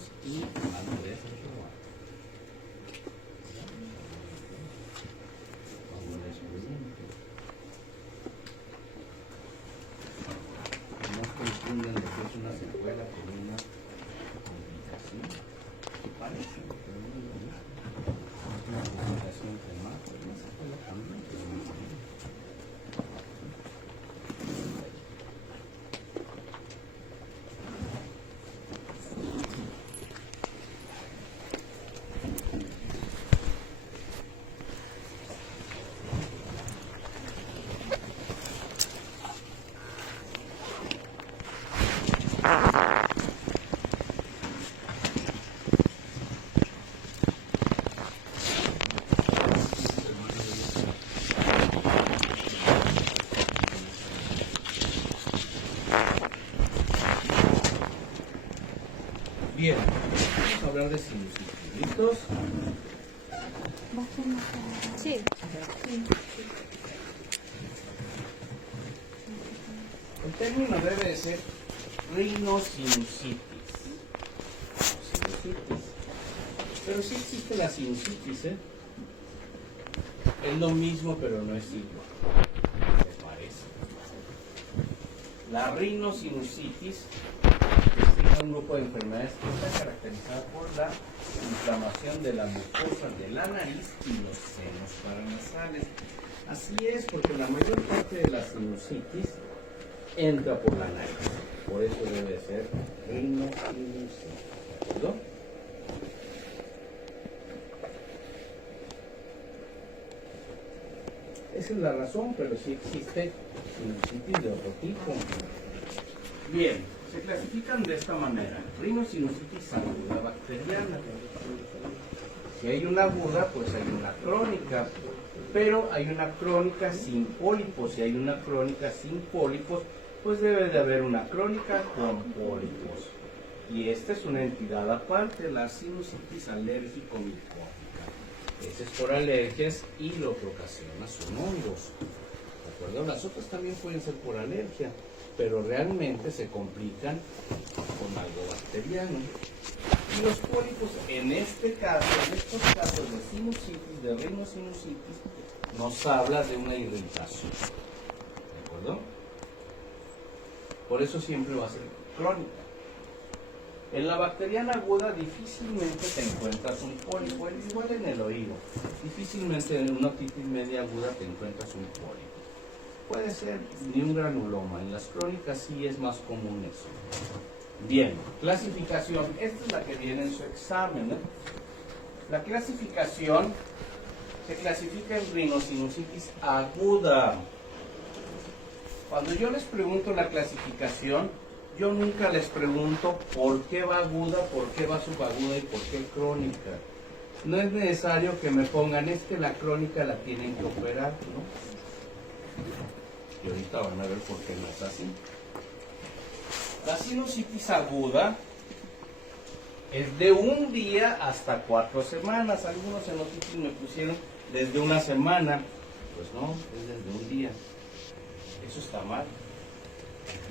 Carlos y Andrés Roa. Como les pregunto. No confundan de que es una secuela con una complicación. ¿Qué parece? Pero no es lo mismo. Es una complicación con más, pero una secuela también, pero no es lo mismo. Bien, vamos a hablar de sinusitis. ¿Listos? Sí. El término debe de ser rinosinusitis. Sinusitis. Pero sí existe la sinusitis, ¿eh? Es lo mismo, pero no es igual. ¿Te parece? La rinosinusitis es un grupo de enfermedades que está caracterizada por la inflamación de la mucosa de la nariz y los senos paranasales. Así es, porque la mayor parte de la sinusitis entra por la nariz. Por eso debe ser rinosinusitis. ¿De acuerdo? Esa es la razón, pero sí existe sinusitis de otro tipo. Bien, se clasifican de esta manera. Rinosinusitis aguda bacteriana. Si hay una aguda, pues hay una crónica. Pero hay una crónica sin pólipos. Si hay una crónica sin pólipos, pues debe de haber una crónica con pólipos. Y esta es una entidad aparte, la sinusitis alérgico-micótica. Esa es por alergias y lo que ocasiona son hongos. ¿De acuerdo? Las otras también pueden ser por alergia, pero realmente se complican con algo bacteriano. Y los pólipos, en este caso, en estos casos de sinusitis, de rinosinusitis, nos habla de una irritación. ¿De acuerdo? Por eso siempre va a ser crónica. En la bacteriana aguda difícilmente te encuentras un pólipo, igual en el oído. Difícilmente en una otitis media aguda te encuentras un pólipo. Puede ser ni un granuloma, en las crónicas sí es más común eso. Bien, clasificación, esta es la que viene en su examen, ¿eh? La clasificación se clasifica en rinosinusitis aguda. Cuando yo les pregunto la clasificación, yo nunca les pregunto por qué va aguda, por qué va subaguda y por qué crónica. No es necesario que me pongan, es que la crónica la tienen que operar, ¿no? Y ahorita van a ver por qué no es así. La sinusitis aguda es de un día hasta 4 semanas. Algunos en otitis me pusieron desde una semana. Pues no, es desde un día. Eso está mal.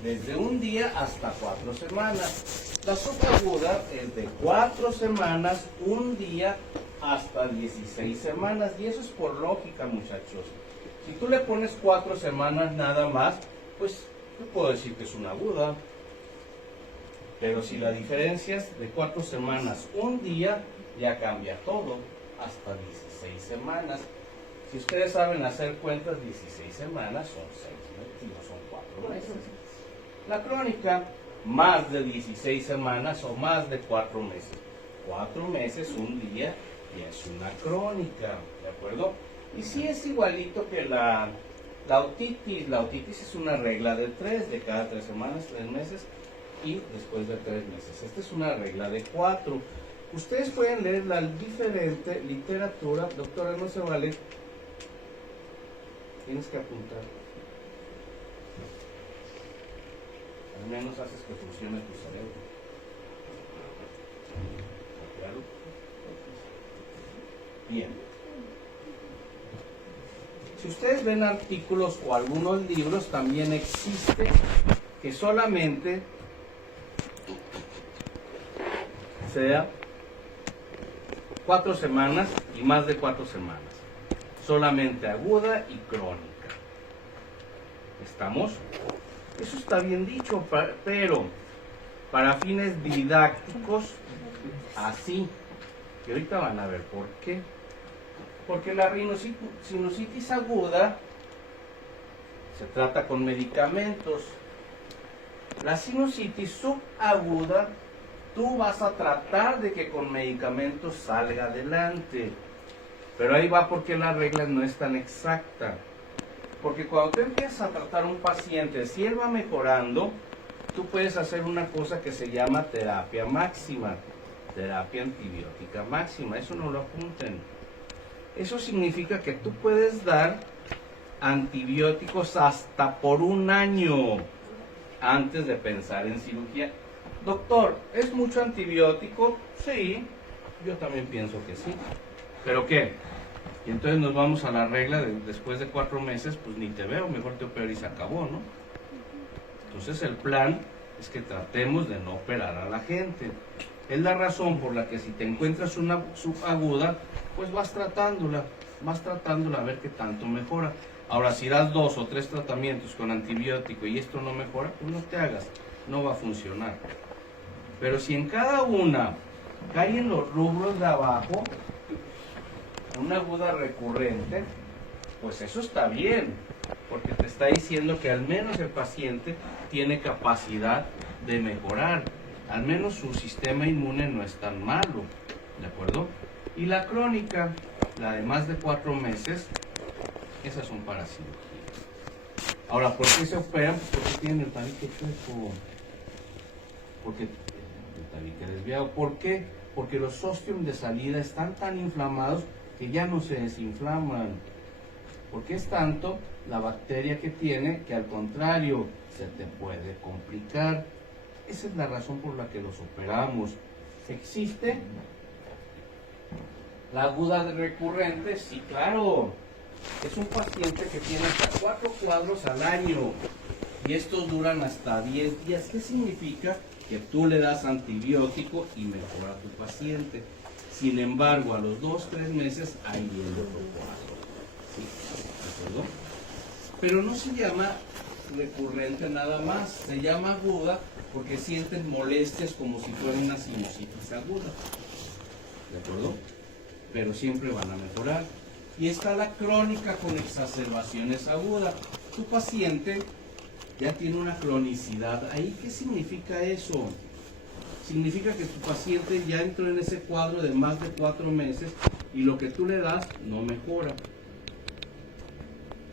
Desde un día hasta 4 semanas. La subaguda es de 4 semanas, un día hasta 16 semanas. Y eso es por lógica, muchachos. Si tú le pones 4 semanas nada más, pues yo puedo decir que es una aguda. Pero si la diferencia es de 4 semanas, un día, ya cambia todo. Hasta 16 semanas. Si ustedes saben hacer cuentas, 16 semanas son 6 meses, no son 4 meses. La crónica, más de 16 semanas o más de 4 meses. 4 meses, un día, y es una crónica, ¿de acuerdo? Y sí es igualito que la otitis. La otitis es una regla de 3, de cada 3 semanas, 3 meses, y después de 3 meses. Esta es una regla de 4. Ustedes pueden leer la diferente literatura. Doctora, no se vale. Tienes que apuntar. Al menos haces que funcione tu cerebro. ¿Claro? Bien. Si ustedes ven artículos o algunos libros, también existe que solamente sea 4 semanas y más de 4 semanas. Solamente aguda y crónica. ¿Estamos? Eso está bien dicho, pero para fines didácticos, así. Y ahorita van a ver por qué. Porque la sinusitis aguda se trata con medicamentos. La sinusitis subaguda, tú vas a tratar de que con medicamentos salga adelante. Pero ahí va porque la regla no es tan exacta. Porque cuando tú empiezas a tratar a un paciente, si él va mejorando, tú puedes hacer una cosa que se llama terapia máxima, terapia antibiótica máxima. Eso no lo apunten. Eso significa que tú puedes dar antibióticos hasta por 1 año antes de pensar en cirugía. Doctor, ¿es mucho antibiótico? Sí, yo también pienso que sí. ¿Pero qué? Y entonces nos vamos a la regla de después de 4 meses, pues ni te veo, mejor te opero y se acabó, ¿no? Entonces el plan es que tratemos de no operar a la gente. Es la razón por la que si te encuentras una subaguda, pues vas tratándola a ver qué tanto mejora. Ahora, si das 2 o 3 tratamientos con antibiótico y esto no mejora, pues no te hagas, no va a funcionar. Pero si en cada una cae en los rubros de abajo, una aguda recurrente, pues eso está bien, porque te está diciendo que al menos el paciente tiene capacidad de mejorar, al menos su sistema inmune no es tan malo, ¿de acuerdo? Y la crónica, la de más de 4 meses, esas son para cirugía. Ahora, ¿por qué se operan? Porque tienen el tabique chueco, porque el tabique desviado. ¿Por qué? Porque los ostium de salida están tan inflamados que ya no se desinflaman. Porque es tanto la bacteria que tiene que al contrario se te puede complicar. Esa es la razón por la que los operamos. ¿Existe la aguda recurrente? Sí, claro. Es un paciente que tiene hasta 4 cuadros al año y estos duran hasta 10 días. ¿Qué significa? Que tú le das antibiótico y mejora a tu paciente. Sin embargo, a los 2-3 meses ahí viene otro cuadro. ¿Sí? ¿De acuerdo? Pero no se llama recurrente nada más, se llama aguda porque sienten molestias como si fuera una sinusitis aguda. ¿De acuerdo? Pero siempre van a mejorar. Y está la crónica con exacerbaciones agudas. Tu paciente ya tiene una cronicidad. ¿Ahí qué significa eso? Significa que tu paciente ya entró en ese cuadro de más de 4 meses y lo que tú le das no mejora.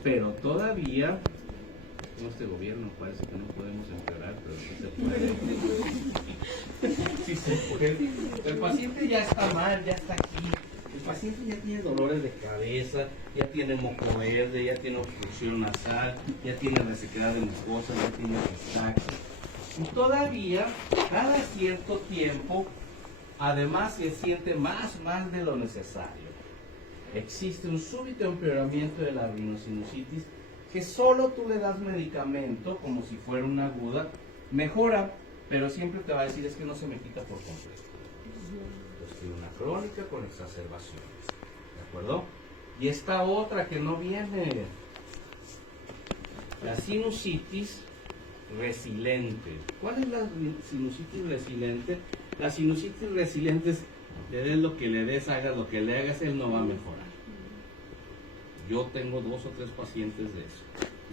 Pero todavía, con este gobierno parece que no podemos empeorar, pero sí se puede. Sí se puede. El paciente ya está mal, ya está aquí. El paciente ya tiene dolores de cabeza, ya tiene moco verde, ya tiene obstrucción nasal, ya tiene resequedad de mucosa, ya tiene distaxia. Y todavía, cada cierto tiempo, además se siente más mal de lo necesario. Existe un súbito empeoramiento de la rinosinusitis que solo tú le das medicamento, como si fuera una aguda, mejora, pero siempre te va a decir es que no se me quita por completo. Entonces tiene una crónica con exacerbaciones, ¿de acuerdo? Y esta otra que no viene, la sinusitis resiliente. ¿Cuál es la sinusitis resiliente? La sinusitis resiliente es, le des lo que le des, hagas lo que le hagas, él no va a mejorar. Yo tengo 2 o 3 pacientes de eso.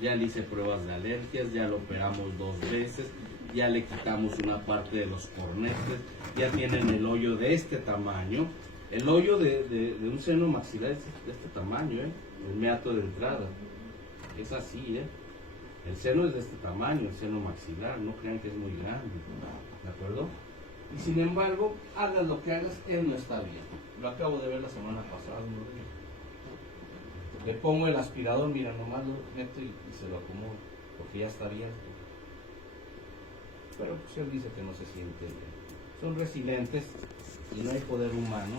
Ya le hice pruebas de alergias, ya lo operamos 2 veces, ya le quitamos una parte de los cornetes, ya tienen el hoyo de este tamaño. El hoyo de un seno maxilar es de este tamaño, el meato de entrada. Es así, El seno es de este tamaño, el seno maxilar, no crean que es muy grande, ¿de acuerdo? Y sin embargo, hagas lo que hagas, él no está bien. Lo acabo de ver la semana pasada. Le pongo el aspirador, mira, nomás lo meto y se lo acomodo, porque ya está abierto. Pero pues él dice que no se siente bien. Son resilientes y no hay poder humano.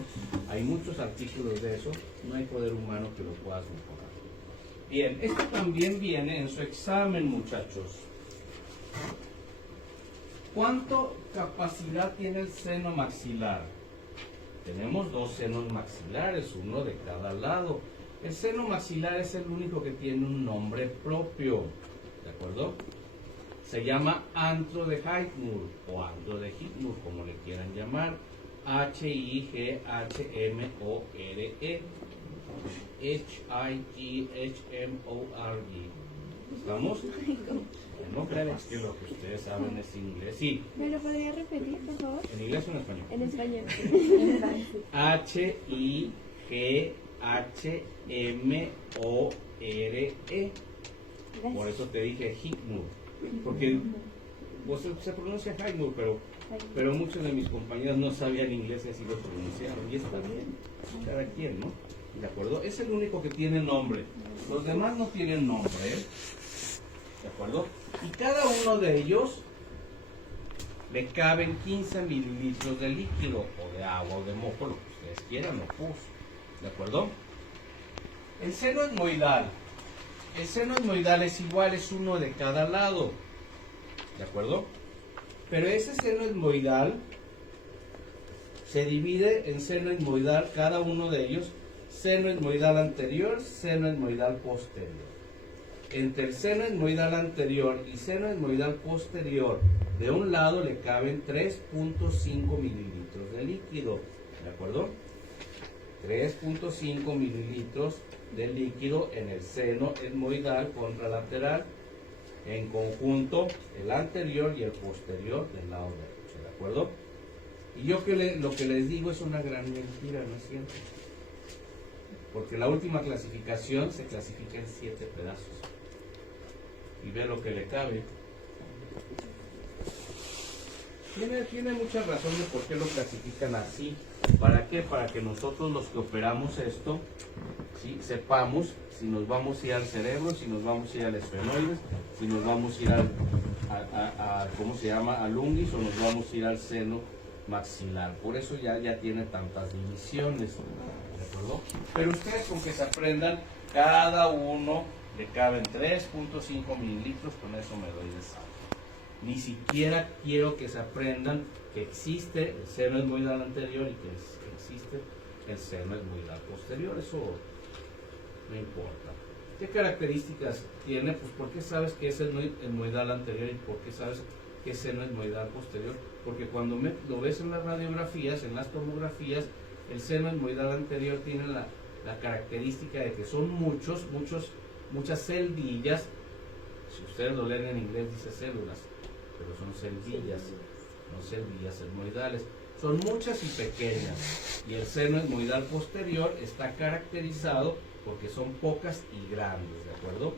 Hay muchos artículos de eso, no hay poder humano que lo puedas mejorar. Bien, esto también viene en su examen, muchachos. ¿Cuánto capacidad tiene el seno maxilar? Tenemos dos senos maxilares, uno de cada lado. El seno maxilar es el único que tiene un nombre propio, ¿de acuerdo? Se llama antro de Heitmüller o antro de Heitmüller, como le quieran llamar. H-I-G-H-M-O-R-E. H-I-G-H-M-O-R-E. ¿Estamos? No, es que lo que ustedes saben es inglés. Sí. ¿Me lo podría repetir, por favor? ¿En inglés o en español? En español. H-I-G-H-M-O-R-E. Por eso te dije Heitmüller. Porque se pronuncia Heitmüller, pero muchos de mis compañeros no sabían inglés y así lo pronunciaron. Y está bien, cada quien, ¿no? ¿De acuerdo? Es el único que tiene nombre. Los demás no tienen nombre, ¿eh? ¿De acuerdo? Y cada uno de ellos le caben 15 mililitros de líquido o de agua o de mojo, lo que ustedes quieran, o pus. ¿De acuerdo? El seno etmoidal. El seno etmoidal es igual, es uno de cada lado. ¿De acuerdo? Pero ese seno etmoidal se divide en seno etmoidal, cada uno de ellos, seno etmoidal anterior, seno etmoidal posterior. Entre el seno etmoidal anterior y seno etmoidal posterior, de un lado le caben 3.5 mililitros de líquido. ¿De acuerdo? 3.5 mililitros de líquido en el seno etmoidal contralateral, en conjunto el anterior y el posterior del lado derecho. ¿De acuerdo? Y yo lo que les digo es una gran mentira, ¿no es cierto? Porque la última clasificación se clasifica en 7 pedazos. Y ve lo que le cabe. Tiene muchas razones por qué lo clasifican así. ¿Para qué? Para que nosotros los que operamos esto, ¿sí?, sepamos si nos vamos a ir al cerebro, si nos vamos a ir al esfenoides, si nos vamos a ir ¿cómo se llama?, al ungis, o nos vamos a ir al seno maxilar. Por eso ya tiene tantas divisiones. ¿De acuerdo? Pero ustedes, con que se aprendan, cada uno le caben 3.5 mililitros, con eso me doy de saldo. Ni siquiera quiero que se aprendan que existe el seno etmoidal anterior y que existe el seno etmoidal posterior. Eso no importa. ¿Qué características tiene? Pues porque sabes que es el etmoidal anterior y porque sabes que es seno etmoidal posterior. Porque cuando lo ves en las radiografías, en las tomografías, el seno etmoidal anterior tiene la característica de que son muchas celdillas. Si ustedes lo leen en inglés dice células, pero son celdillas, no celdillas etmoidales. Son muchas y pequeñas. Y el seno etmoidal posterior está caracterizado porque son pocas y grandes, ¿de acuerdo?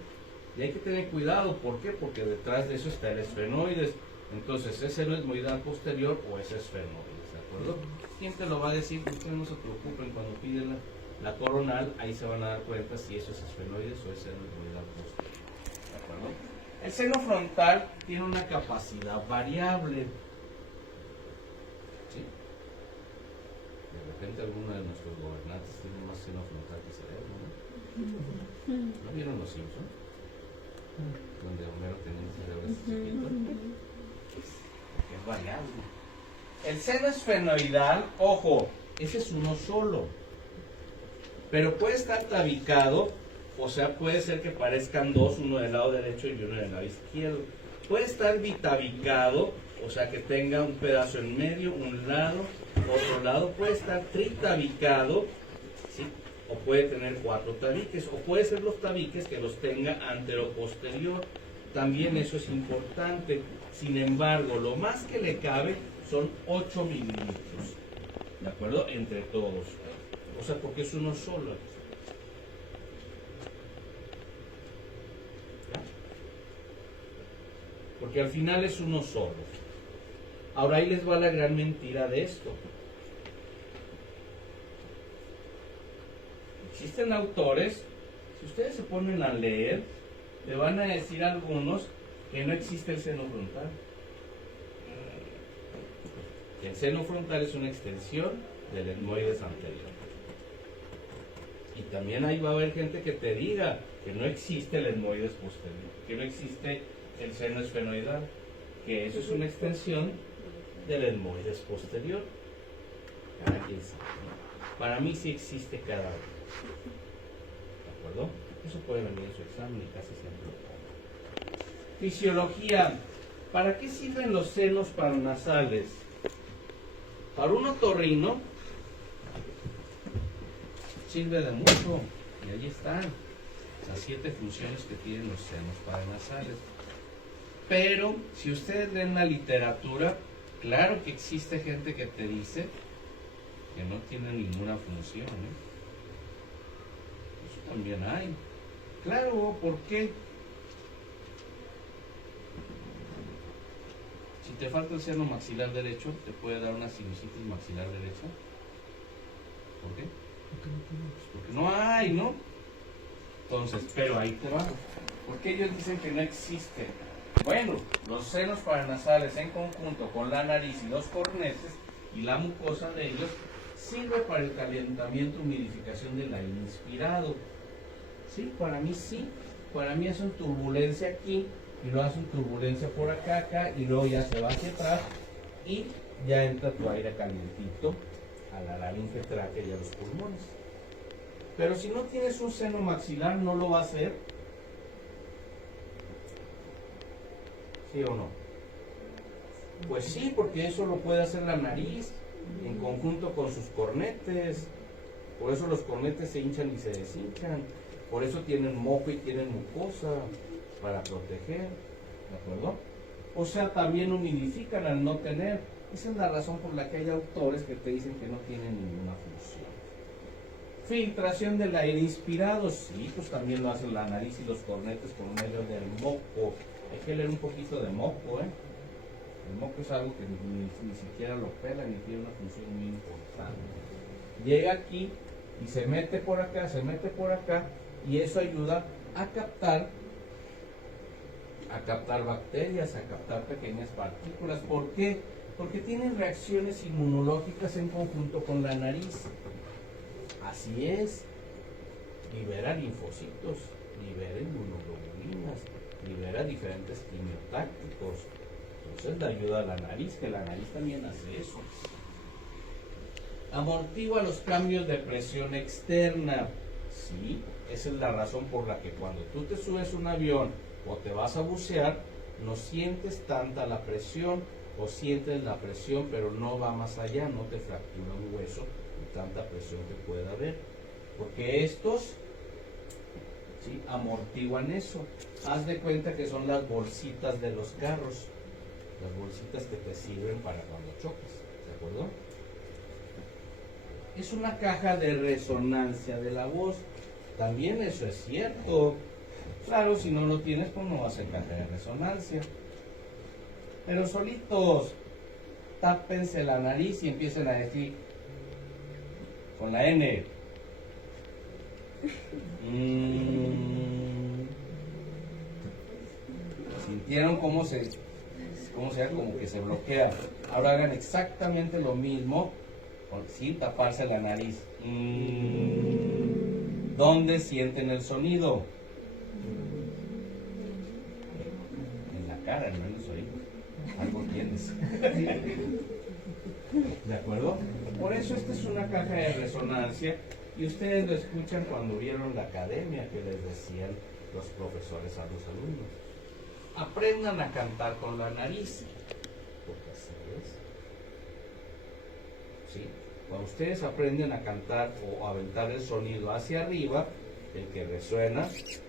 Y hay que tener cuidado, ¿por qué? Porque detrás de eso está el esfenoides. Entonces, ¿es seno etmoidal posterior o es esfenoides? ¿De acuerdo? ¿Quién te lo va a decir? Ustedes no se preocupen, cuando piden la coronal, ahí se van a dar cuenta si eso es esfenoides o es seno etmoidal posterior. ¿De acuerdo? El seno frontal tiene una capacidad variable. ¿Sí? De repente alguno de nuestros gobernantes tiene más seno frontal que cerebro, ¿no? ¿No vieron los Simpsons? Donde Homero tenía un cerebro chiquito. Porque es variable. El seno esfenoidal, ojo, ese es uno solo. Pero puede estar tabicado, o sea, puede ser que parezcan dos, uno del lado derecho y uno del lado izquierdo. Puede estar bitabicado, o sea, que tenga un pedazo en medio, un lado, otro lado. Puede estar tritabicado, ¿sí?, o puede tener 4 tabiques, o puede ser los tabiques que los tenga antero-posterior. También eso es importante. Sin embargo, lo más que le cabe son 8 mililitros, ¿de acuerdo?, entre todos. O sea, porque es uno solo. Porque al final es uno solo. Ahora ahí les va la gran mentira de esto. Existen autores, si ustedes se ponen a leer, le van a decir a algunos que no existe el seno frontal. Que el seno frontal es una extensión del etmoides anterior. Y también ahí va a haber gente que te diga que no existe el etmoides posterior, que no existe el seno esfenoidal. que eso es una extensión del etmoides posterior. Cada quien sabe, ¿no? Para mí sí existe cada uno. ¿De acuerdo? Eso puede venir en su examen y casi siempre lo pongo. Fisiología. ¿Para qué sirven los senos paranasales? Para un otorrino sirve de mucho. Y ahí están las 7 funciones que tienen los senos paranasales. Pero si ustedes leen la literatura, claro que existe gente que te dice que no tiene ninguna función, ¿eh? Eso también hay. Claro, ¿por qué? Si te falta el seno maxilar derecho, te puede dar una sinusitis maxilar derecha. ¿Por qué? Porque no hay, ¿no? Entonces, pero ahí te va. ¿Por qué ellos dicen que no existe? Bueno, los senos paranasales en conjunto con la nariz y los cornetes y la mucosa de ellos sirve para el calentamiento, humidificación del aire inspirado. Sí, para mí sí. Para mí hacen turbulencia aquí y luego hacen turbulencia por acá, y luego ya se va hacia atrás y ya entra tu aire calientito a la laringe, tráquea y a los pulmones. Pero si no tienes un seno maxilar, no lo va a hacer. ¿Sí o no? Pues sí, porque eso lo puede hacer la nariz en conjunto con sus cornetes. Por eso los cornetes se hinchan y se deshinchan. Por eso tienen moco y tienen mucosa, para proteger. ¿De acuerdo? O sea, también humidifican al no tener. Esa es la razón por la que hay autores que te dicen que no tienen ninguna función. Filtración del aire inspirado, sí, pues también lo hacen la nariz y los cornetes por medio del moco. Hay que leer un poquito de moco, ¿eh? El moco es algo que ni siquiera lo pelan y tiene una función muy importante. Llega aquí y se mete por acá, y eso ayuda a captar bacterias, a captar pequeñas partículas. ¿Por qué? Porque tienen reacciones inmunológicas en conjunto con la nariz. Así es. Libera linfocitos, libera inmunoglobulinas, libera diferentes quimiotácticos. Entonces le ayuda a la nariz, que la nariz también hace eso. Amortigua los cambios de presión externa. Sí, esa es la razón por la que cuando tú te subes a un avión o te vas a bucear, no sientes tanta la presión, o sientes la presión pero no va más allá, no te fractura un hueso y tanta presión que pueda haber, porque estos ¿sí? amortiguan eso. Haz de cuenta que son las bolsitas de los carros, las bolsitas que te sirven para cuando chocas, ¿de acuerdo? Es una caja de resonancia de la voz. También eso es cierto. Claro, si no lo tienes, pues no vas a caja de resonancia. Pero solitos, tápense la nariz y empiecen a decir con la N. ¿Sintieron cómo como que se bloquea? Ahora hagan exactamente lo mismo sin taparse la nariz. ¿Dónde sienten el sonido? En la cara, no en los oídos. Algo tienes. ¿De acuerdo? Por eso esta es una caja de resonancia y ustedes lo escuchan cuando vieron la academia que les decían los profesores a los alumnos. Aprendan a cantar con la nariz. Porque así es. ¿Sí? Cuando ustedes aprenden a cantar o a aventar el sonido hacia arriba, el que resuena es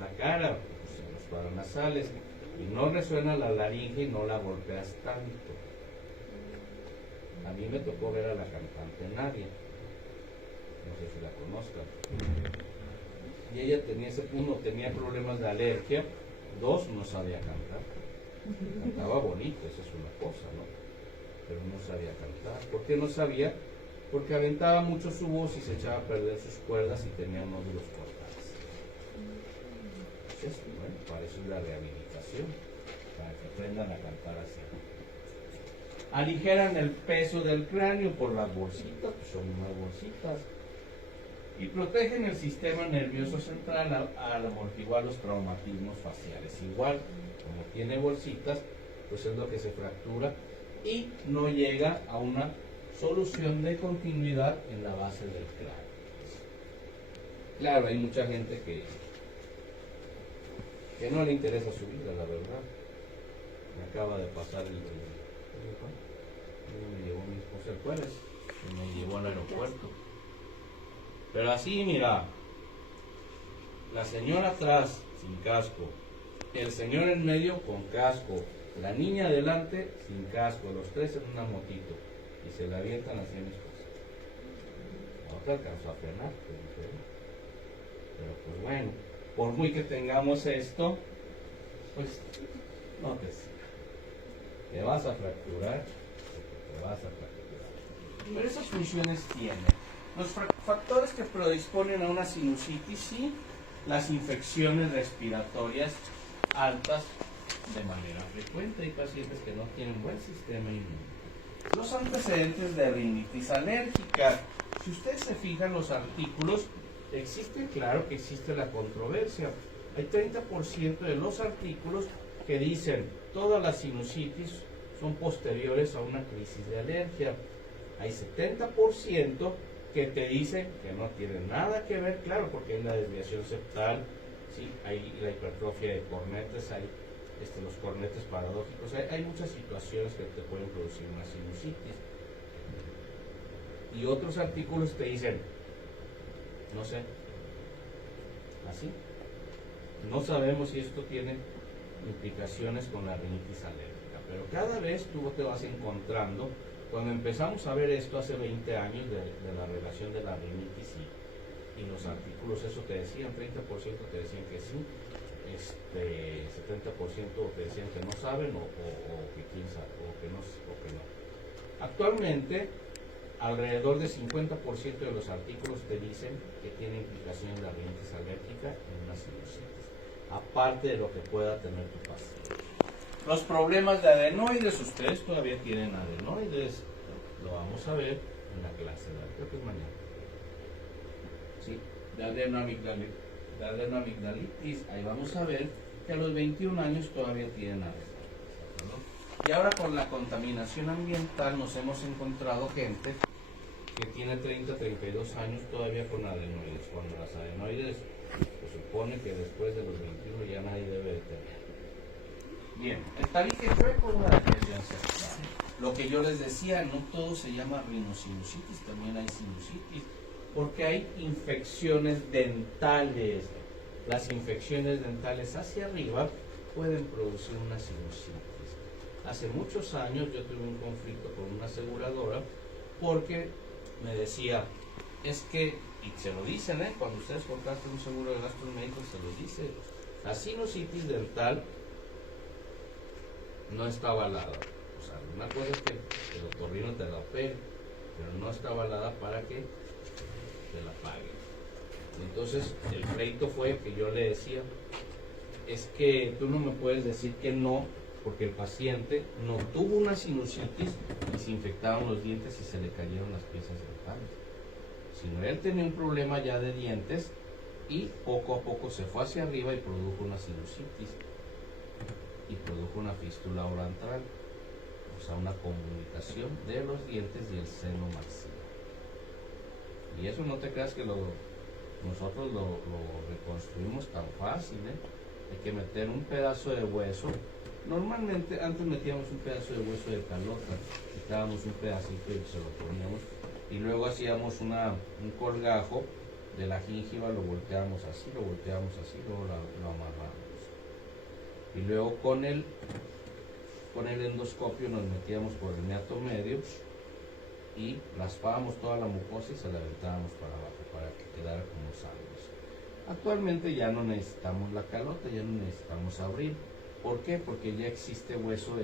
la cara, pues los paranasales, y no resuena la laringe y no la golpeas tanto. A mí me tocó ver a la cantante Nadia, no sé si la conozcan, y ella tenía tenía problemas de alergia, 2, no sabía cantar. Cantaba bonito, esa es una cosa, ¿no? Pero no sabía cantar. ¿Por qué no sabía? Porque aventaba mucho su voz y se echaba a perder sus cuerdas y tenía nódulos cortales. Entonces, bueno, para eso es la rehabilitación, para que aprendan a cantar así. Aligeran el peso del cráneo por las bolsitas, pues son unas bolsitas. Y protegen el sistema nervioso central al amortiguar los traumatismos faciales. Igual, como tiene bolsitas, pues es lo que se fractura y no llega a una solución de continuidad en la base del claro. Claro, hay mucha gente que no le interesa su vida, la verdad. Me acaba de pasar me llevó mi esposa el jueves y me llevó al aeropuerto. Pero así, mira, la señora atrás sin casco, el señor en medio con casco, la niña adelante sin casco, los tres en una motito y se la avientan hacia mi esposa. La otra alcanzó a frenar, pero pues bueno, por muy que tengamos esto, pues no te sigas. Te vas a fracturar, te vas a fracturar. Pero esas funciones tienen. Los factores que predisponen a una sinusitis, sí, las infecciones respiratorias altas de manera frecuente. Hay pacientes que no tienen buen sistema inmune. Los antecedentes de rinitis alérgica. Si ustedes se fijan los artículos, existe, claro que existe la controversia. Hay 30% de los artículos que dicen todas las sinusitis son posteriores a una crisis de alergia. Hay 70% que te dicen que no tienen nada que ver, claro, porque hay la desviación septal, ¿sí? Hay la hipertrofia de cornetes, hay los cornetes paradójicos, hay muchas situaciones que te pueden producir una sinusitis. Y otros artículos te dicen, no sé, así. No sabemos si esto tiene implicaciones con la rinitis alérgica, pero cada vez tú te vas encontrando. Cuando empezamos a ver esto hace 20 años de la relación de la rinitis y los artículos, eso te decían, 30% te decían que sí, 70% te decían que no saben o que quién sabe, o que no. Actualmente, alrededor del 50% de los artículos te dicen que tiene implicación la rinitis alérgica en una sinusitis, aparte de lo que pueda tener tu paciente. Los problemas de adenoides, ustedes todavía tienen adenoides, lo vamos a ver en la clase, creo que es mañana. Sí, de adenoamigdalitis, ahí vamos a ver que a los 21 años todavía tienen adenoides, ¿no? Y ahora con la contaminación ambiental nos hemos encontrado gente que tiene 30, 32 años todavía con adenoides, cuando las adenoides se supone que después de los 21 ya nadie debe de tener. Bien, el tabique chueco es una deficiencia. Lo que yo les decía, no todo se llama rinosinusitis, también hay sinusitis, porque hay infecciones dentales. Las infecciones dentales hacia arriba pueden producir una sinusitis. Hace muchos años yo tuve un conflicto con una aseguradora porque me decía, es que, y se lo dicen, cuando ustedes contratan un seguro de gastos médicos, se los dice, la sinusitis dental no está avalada. O sea, una cosa es que el otorrino te la opere, pero no está avalada para que te la pague. Entonces, el pleito fue que yo le decía, es que tú no me puedes decir que no, porque el paciente no tuvo una sinusitis y se infectaron los dientes y se le cayeron las piezas dentales, sino él tenía un problema ya de dientes y poco a poco se fue hacia arriba y produjo una sinusitis y produjo una fístula oral-antral, o sea, una comunicación de los dientes y el seno maxilar. Y eso no te creas que nosotros lo reconstruimos tan fácil, Hay que meter un pedazo de hueso. Normalmente antes metíamos un pedazo de hueso de calota, quitábamos un pedacito y se lo poníamos, y luego hacíamos un colgajo de la gingiva, lo volteábamos así, luego lo amarramos. Y luego con el endoscopio nos metíamos por el meato medio y raspábamos toda la mucosa y se la aventábamos para abajo para que quedara como sándwich. Actualmente ya no necesitamos la calota, ya no necesitamos abrir. ¿Por qué? Porque ya existe hueso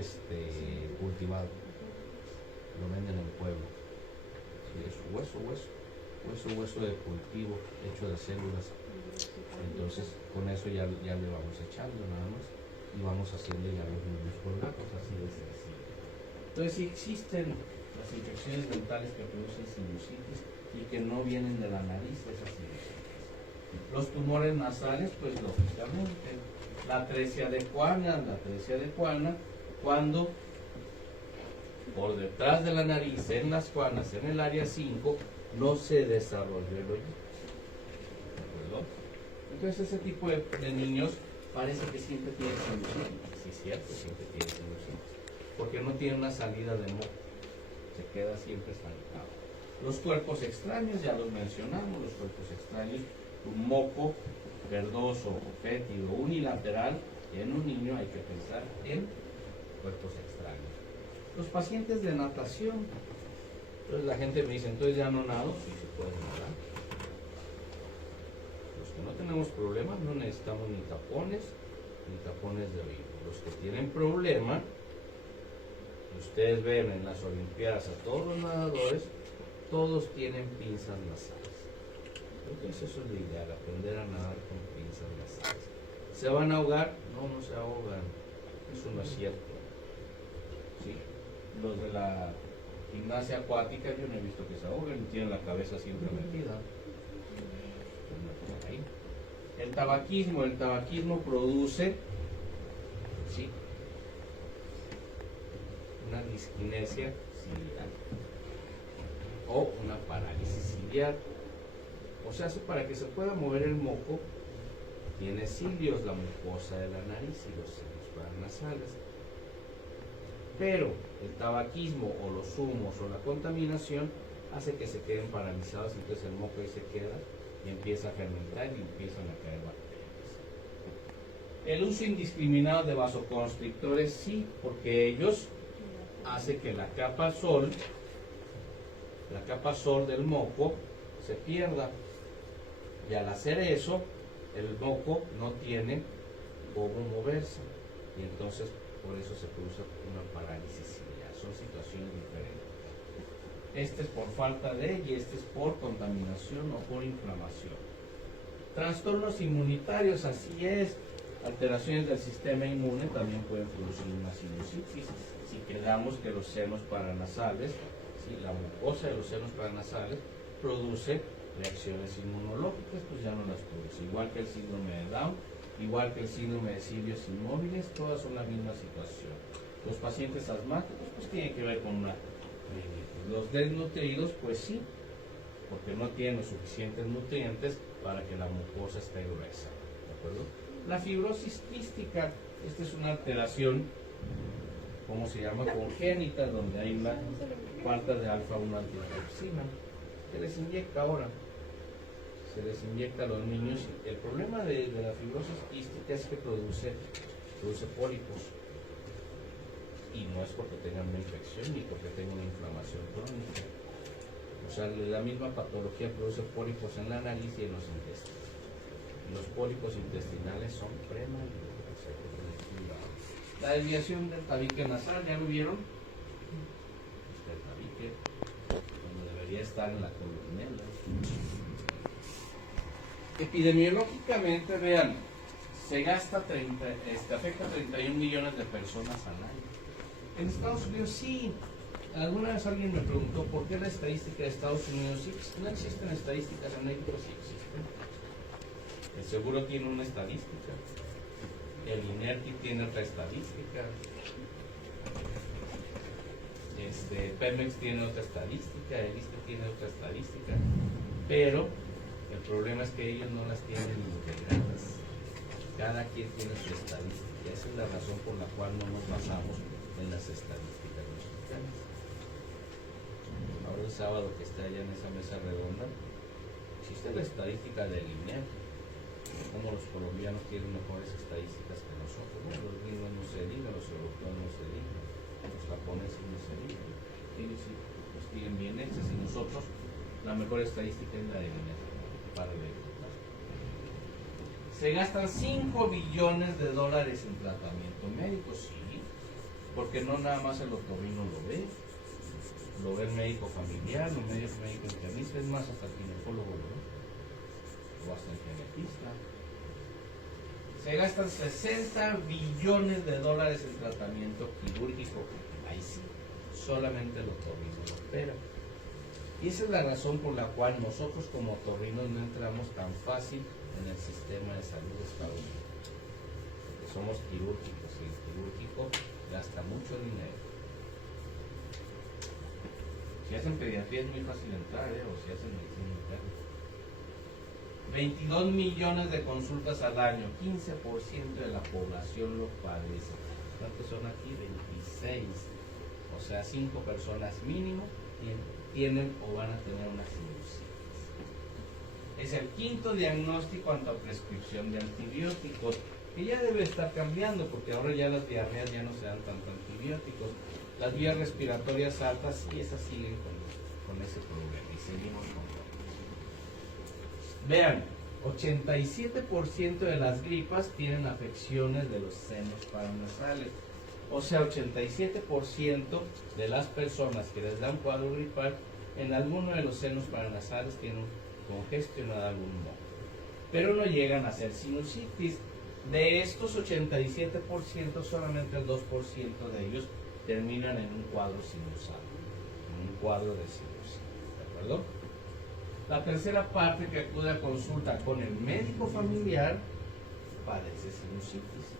cultivado. Lo venden en el pueblo. Sí, es hueso de cultivo hecho de células. Entonces con eso ya le vamos echando nada más y vamos haciendo ya los mismos colgajos, así de sencillo. Entonces sí existen las infecciones dentales que producen sinusitis y que no vienen de la nariz, esas sinusitis. Los tumores nasales, pues lógicamente, la atresia de Kuana cuando por detrás de la nariz, en las juanas, en el área 5, no se desarrolló el hoyito. ¿De acuerdo? Entonces ese tipo de niños parece que siempre tienen sinusitis. Sí, cierto, siempre tienen sinusitis. Porque no tiene una salida de moco. Se queda siempre estancado. Los cuerpos extraños, ya los mencionamos, los cuerpos extraños, un moco verdoso o fétido unilateral, en un niño hay que pensar en cuerpos extraños. Los pacientes de natación, entonces la gente me dice, entonces ya no nado, sí se puede nadar. Los que no tenemos problemas no necesitamos ni tapones de oído. Los que tienen problema, ustedes ven en las olimpiadas a todos los nadadores, todos tienen pinzas nasales. Entonces eso es lo ideal, aprender a nadar con pinzas nasales. ¿Se van a ahogar? No, no se ahogan. Eso no es cierto. ¿Sí? Los de la gimnasia acuática yo no he visto que se ahoguen, tienen la cabeza siempre metida. Ahí. El tabaquismo produce, ¿sí?, una disquinesia ciliar o una parálisis ciliar. O sea, para que se pueda mover el moco, tiene cilios, la mucosa de la nariz y los senos paranasales. Pero el tabaquismo o los humos o la contaminación hace que se queden paralizados, entonces el moco ahí se queda y empieza a fermentar y empiezan a caer bacterias. El uso indiscriminado de vasoconstrictores, sí, porque ellos hace que la capa sol del moco se pierda, y al hacer eso el moco no tiene cómo moverse y entonces por eso se produce una parálisis ciliar. Son situaciones diferentes. Este es por falta de y este es por contaminación o por inflamación. Trastornos inmunitarios, así es. Alteraciones del sistema inmune también pueden producir una sinusitis. Si quedamos que los senos paranasales, si la mucosa de los senos paranasales produce reacciones inmunológicas, pues ya no las produce. Igual que el síndrome de Down, igual que el síndrome de cilios inmóviles, todas son la misma situación. Los pacientes asmáticos, pues tienen que ver con una rinitis. Los desnutridos, pues sí, porque no tienen los suficientes nutrientes para que la mucosa esté gruesa. ¿De acuerdo? La fibrosis quística, esta es una alteración, ¿cómo se llama? Congénita, donde hay una falta de alfa-1 antitrypsina. Se les inyecta ahora. Se les inyecta a los niños. El problema de la fibrosis quística es que produce pólipos. Y no es porque tengan una infección ni porque tengan una inflamación crónica. O sea, la misma patología produce pólipos en la nariz y en los intestinos. Los pólipos intestinales son premalignos. La desviación del tabique nasal, ¿ya lo vieron? El tabique, donde debería estar en la columela. Epidemiológicamente, vean, se gasta afecta a 31 millones de personas al año. En Estados Unidos sí. Alguna vez alguien me preguntó por qué la estadística de Estados Unidos sí. No existen estadísticas, en México sí existen. El seguro tiene una estadística. El INERTI tiene otra estadística. Pemex tiene otra estadística. El ISSSTE tiene otra estadística. Pero el problema es que ellos no las tienen integradas. Cada quien tiene su estadística. Esa es la razón por la cual no nos basamos en las estadísticas mexicanas. Ahora el sábado que está allá en esa mesa redonda, existe la estadística del INERTI. Como los colombianos tienen mejores estadísticas que nosotros. Bueno, los gringos no se digan, los europeos no se digan, los japoneses no se digan. Ellos sí los tienen bien hechas y nosotros la mejor estadística es la del INEGI para el ejecutivo. Se gastan $5 billones en tratamiento médico, sí, porque no nada más el otorrino lo ve el médico familiar, el médico internista, es más, hasta el ginecólogo lo ve, o hasta el genetista. Se gastan $60 billones en tratamiento quirúrgico. Ahí sí, solamente el otorrino lo opera. Y esa es la razón por la cual nosotros como otorrinos no entramos tan fácil en el sistema de salud de Estados Unidos. Porque somos quirúrgicos y el quirúrgico gasta mucho dinero. Si hacen pediatría es muy fácil entrar, o si hacen medicina interna. 22 millones de consultas al año, 15% de la población lo padece. ¿Cuántos son aquí? 26. O sea, 5 personas mínimo tienen o van a tener una sinusitis. Es el quinto diagnóstico ante prescripción de antibióticos, que ya debe estar cambiando, porque ahora ya las diarreas ya no se dan tanto antibióticos. Las vías respiratorias altas, y esas siguen con ese problema, y seguimos con vean, 87% de las gripas tienen afecciones de los senos paranasales. O sea, 87% de las personas que les dan cuadro gripal, en alguno de los senos paranasales tienen congestionado algún modo. Pero no llegan a ser sinusitis. De estos 87%, solamente el 2% de ellos terminan en un cuadro sinusal, en un cuadro de sinusitis. ¿De acuerdo? La tercera parte que acude a consulta con el médico familiar padece sinusitis.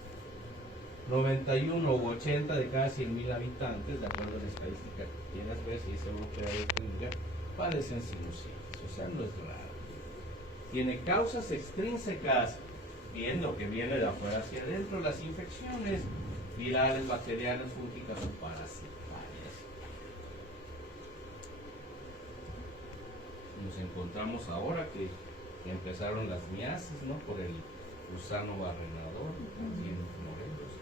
91 u 80 de cada 100.000 habitantes, de acuerdo a la estadística que quieras ver, si es europea o extranjera, padecen sinusitis. O sea, no es raro. Tiene causas extrínsecas, viendo que viene de afuera hacia adentro, las infecciones virales, bacterianas, fúngicas o parasitarias. Nos encontramos ahora que empezaron las miasis, ¿no? Por el gusano barrenador, aquí en Morelos.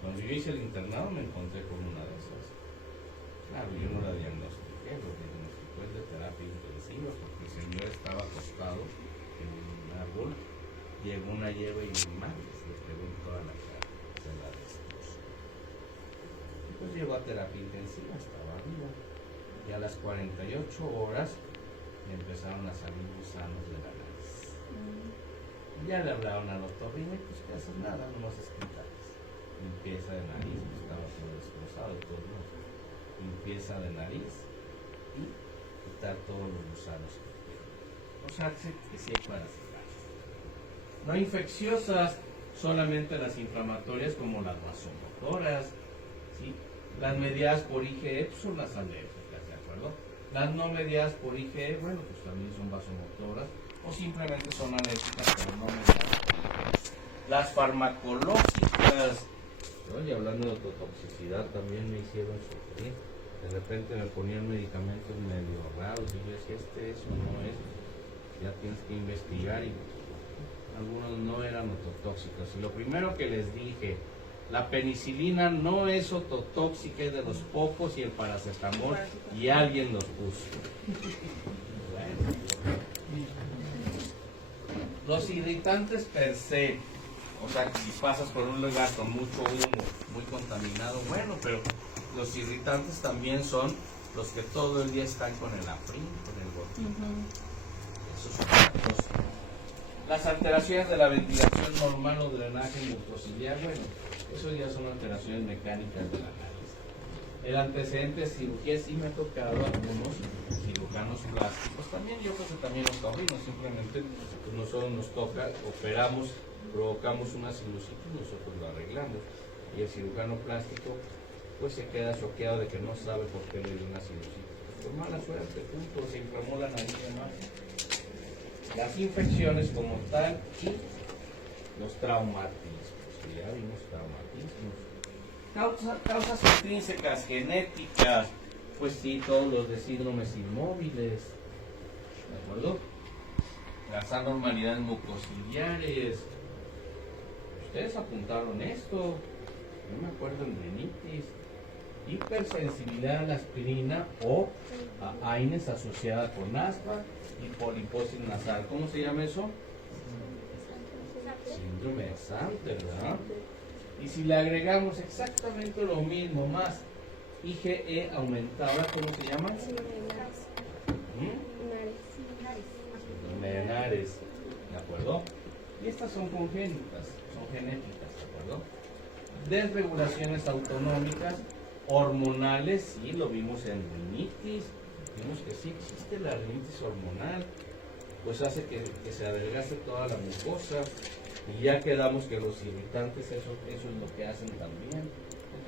Cuando yo hice el internado me encontré con una de esas. Claro, yo no la diagnostiqué, lo diagnosticó el de terapia intensiva, porque el señor estaba acostado en un árbol, llegó una lleva y más le pegó en toda la cara, se la destrozó. Y pues llegó a terapia intensiva, estaba arriba. Y a las 48 horas le empezaron a salir gusanos de la nariz. Ya le hablaron al otorrino y pues que hacer nada, nomás es quitarles. Limpieza de nariz, pues estaba todo destrozado y todo, ¿no? Limpieza de nariz y quitar todos los gusanos que tienen. O sea, que sí hay parasitarias. No infecciosas, solamente las inflamatorias como las vasomotoras, ¿sí? Las mediadas por IgE son las alérgicas, ¿de acuerdo? Las no mediadas por IgE, bueno, pues también son vasomotoras o simplemente son alérgicas, pero no mediadas por IgE. Las farmacológicas, oye, hablando de autotoxicidad, también me hicieron sufrir. De repente me ponían medicamentos medio raros y yo decía, es o no es, ya tienes que investigar, y algunos no eran ototóxicos. Y lo primero que les dije, la penicilina no es ototóxica, es de los pocos, y el paracetamol, y alguien los puso. Bueno. Los irritantes per se, o sea, si pasas por un lugar con mucho humo, muy contaminado, bueno, pero los irritantes también son los que todo el día están con el afrín, con el gotito. Eso es otra cosa. Las alteraciones de la ventilación normal o drenaje mucociliar, bueno, eso ya son alteraciones mecánicas de la nariz. El antecedente de cirugía, sí me ha tocado a algunos cirujanos plásticos, también yo creo que también los taurinos, simplemente pues nosotros nos toca, operamos, provocamos una sinusitis, nosotros lo arreglamos, y el cirujano plástico pues se queda choqueado de que no sabe por qué le dio una sinusitis. Por mala suerte, punto, se inflamó la nariz de más. Las infecciones como tal y los traumatismos, que ya vimos traumatismos. Causas intrínsecas, genéticas, pues sí, todos los de síndromes inmóviles, ¿de acuerdo? Las anormalidades mucociliares. Ustedes apuntaron esto, yo me acuerdo en rinitis, hipersensibilidad a la aspirina o a AINES asociada con asma y poliposis nasal. ¿Cómo se llama eso? Síndrome de Santer, ¿verdad? Y si le agregamos exactamente lo mismo, más IgE aumentada, ¿cómo se llama? Menares, ¿de acuerdo? Y estas son congénitas, son genéticas, ¿de acuerdo? Desregulaciones autonómicas, hormonales, sí, lo vimos en rinitis, vimos que sí existe la rinitis hormonal, pues hace que se adelgace toda la mucosa, y ya quedamos que los irritantes, eso es lo que hacen también.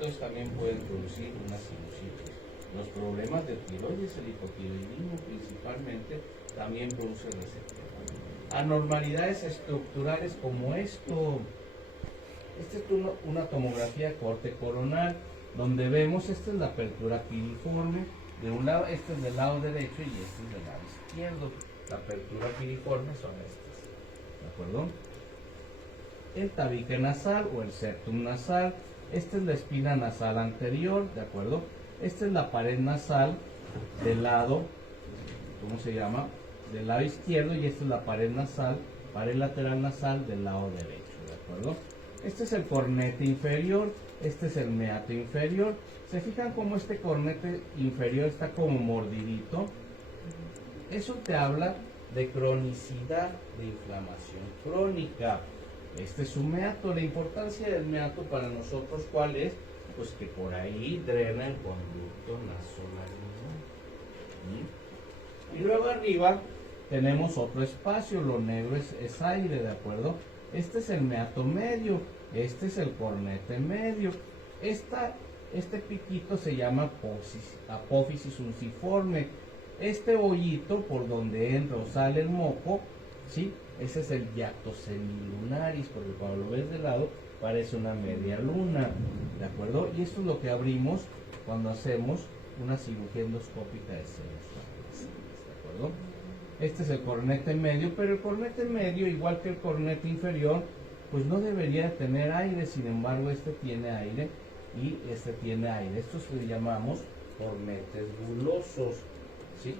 entonces también pueden producir una sinusitis. Los problemas de tiroides, el hipotiroidismo principalmente, también produce receptor. Anormalidades estructurales como esto. Esta es una tomografía de corte coronal, donde vemos, esta es la apertura piriforme, de un lado, este es del lado derecho y este es del lado izquierdo. La apertura piriforme son estas, ¿de acuerdo? El tabique nasal o el septum nasal, esta es la espina nasal anterior, ¿de acuerdo? Esta es la pared nasal del lado, ¿cómo se llama? Del lado izquierdo, y esta es la pared nasal, pared lateral nasal del lado derecho, ¿de acuerdo? Este es el cornete inferior, este es el meato inferior. ¿Se fijan cómo este cornete inferior está como mordidito? Eso te habla de cronicidad, de inflamación crónica. Este es un meato. La importancia del meato para nosotros, ¿cuál es? Pues que por ahí drena el conducto nasolaringeo. Y luego arriba tenemos otro espacio, lo negro es aire, ¿de acuerdo? Este es el meato medio, este es el cornete medio. Este piquito se llama apófisis unciforme. Este hoyito por donde entra o sale el moco, ¿sí? Ese es el hiato semilunaris, porque cuando lo ves de lado parece una media luna, ¿de acuerdo? Y esto es lo que abrimos cuando hacemos una cirugía endoscópica de senos, ¿de acuerdo? Este es el cornete medio, pero el cornete medio, igual que el cornete inferior, pues no debería tener aire. Sin embargo, este tiene aire y este tiene aire. Estos le llamamos cornetes bulosos, ¿sí?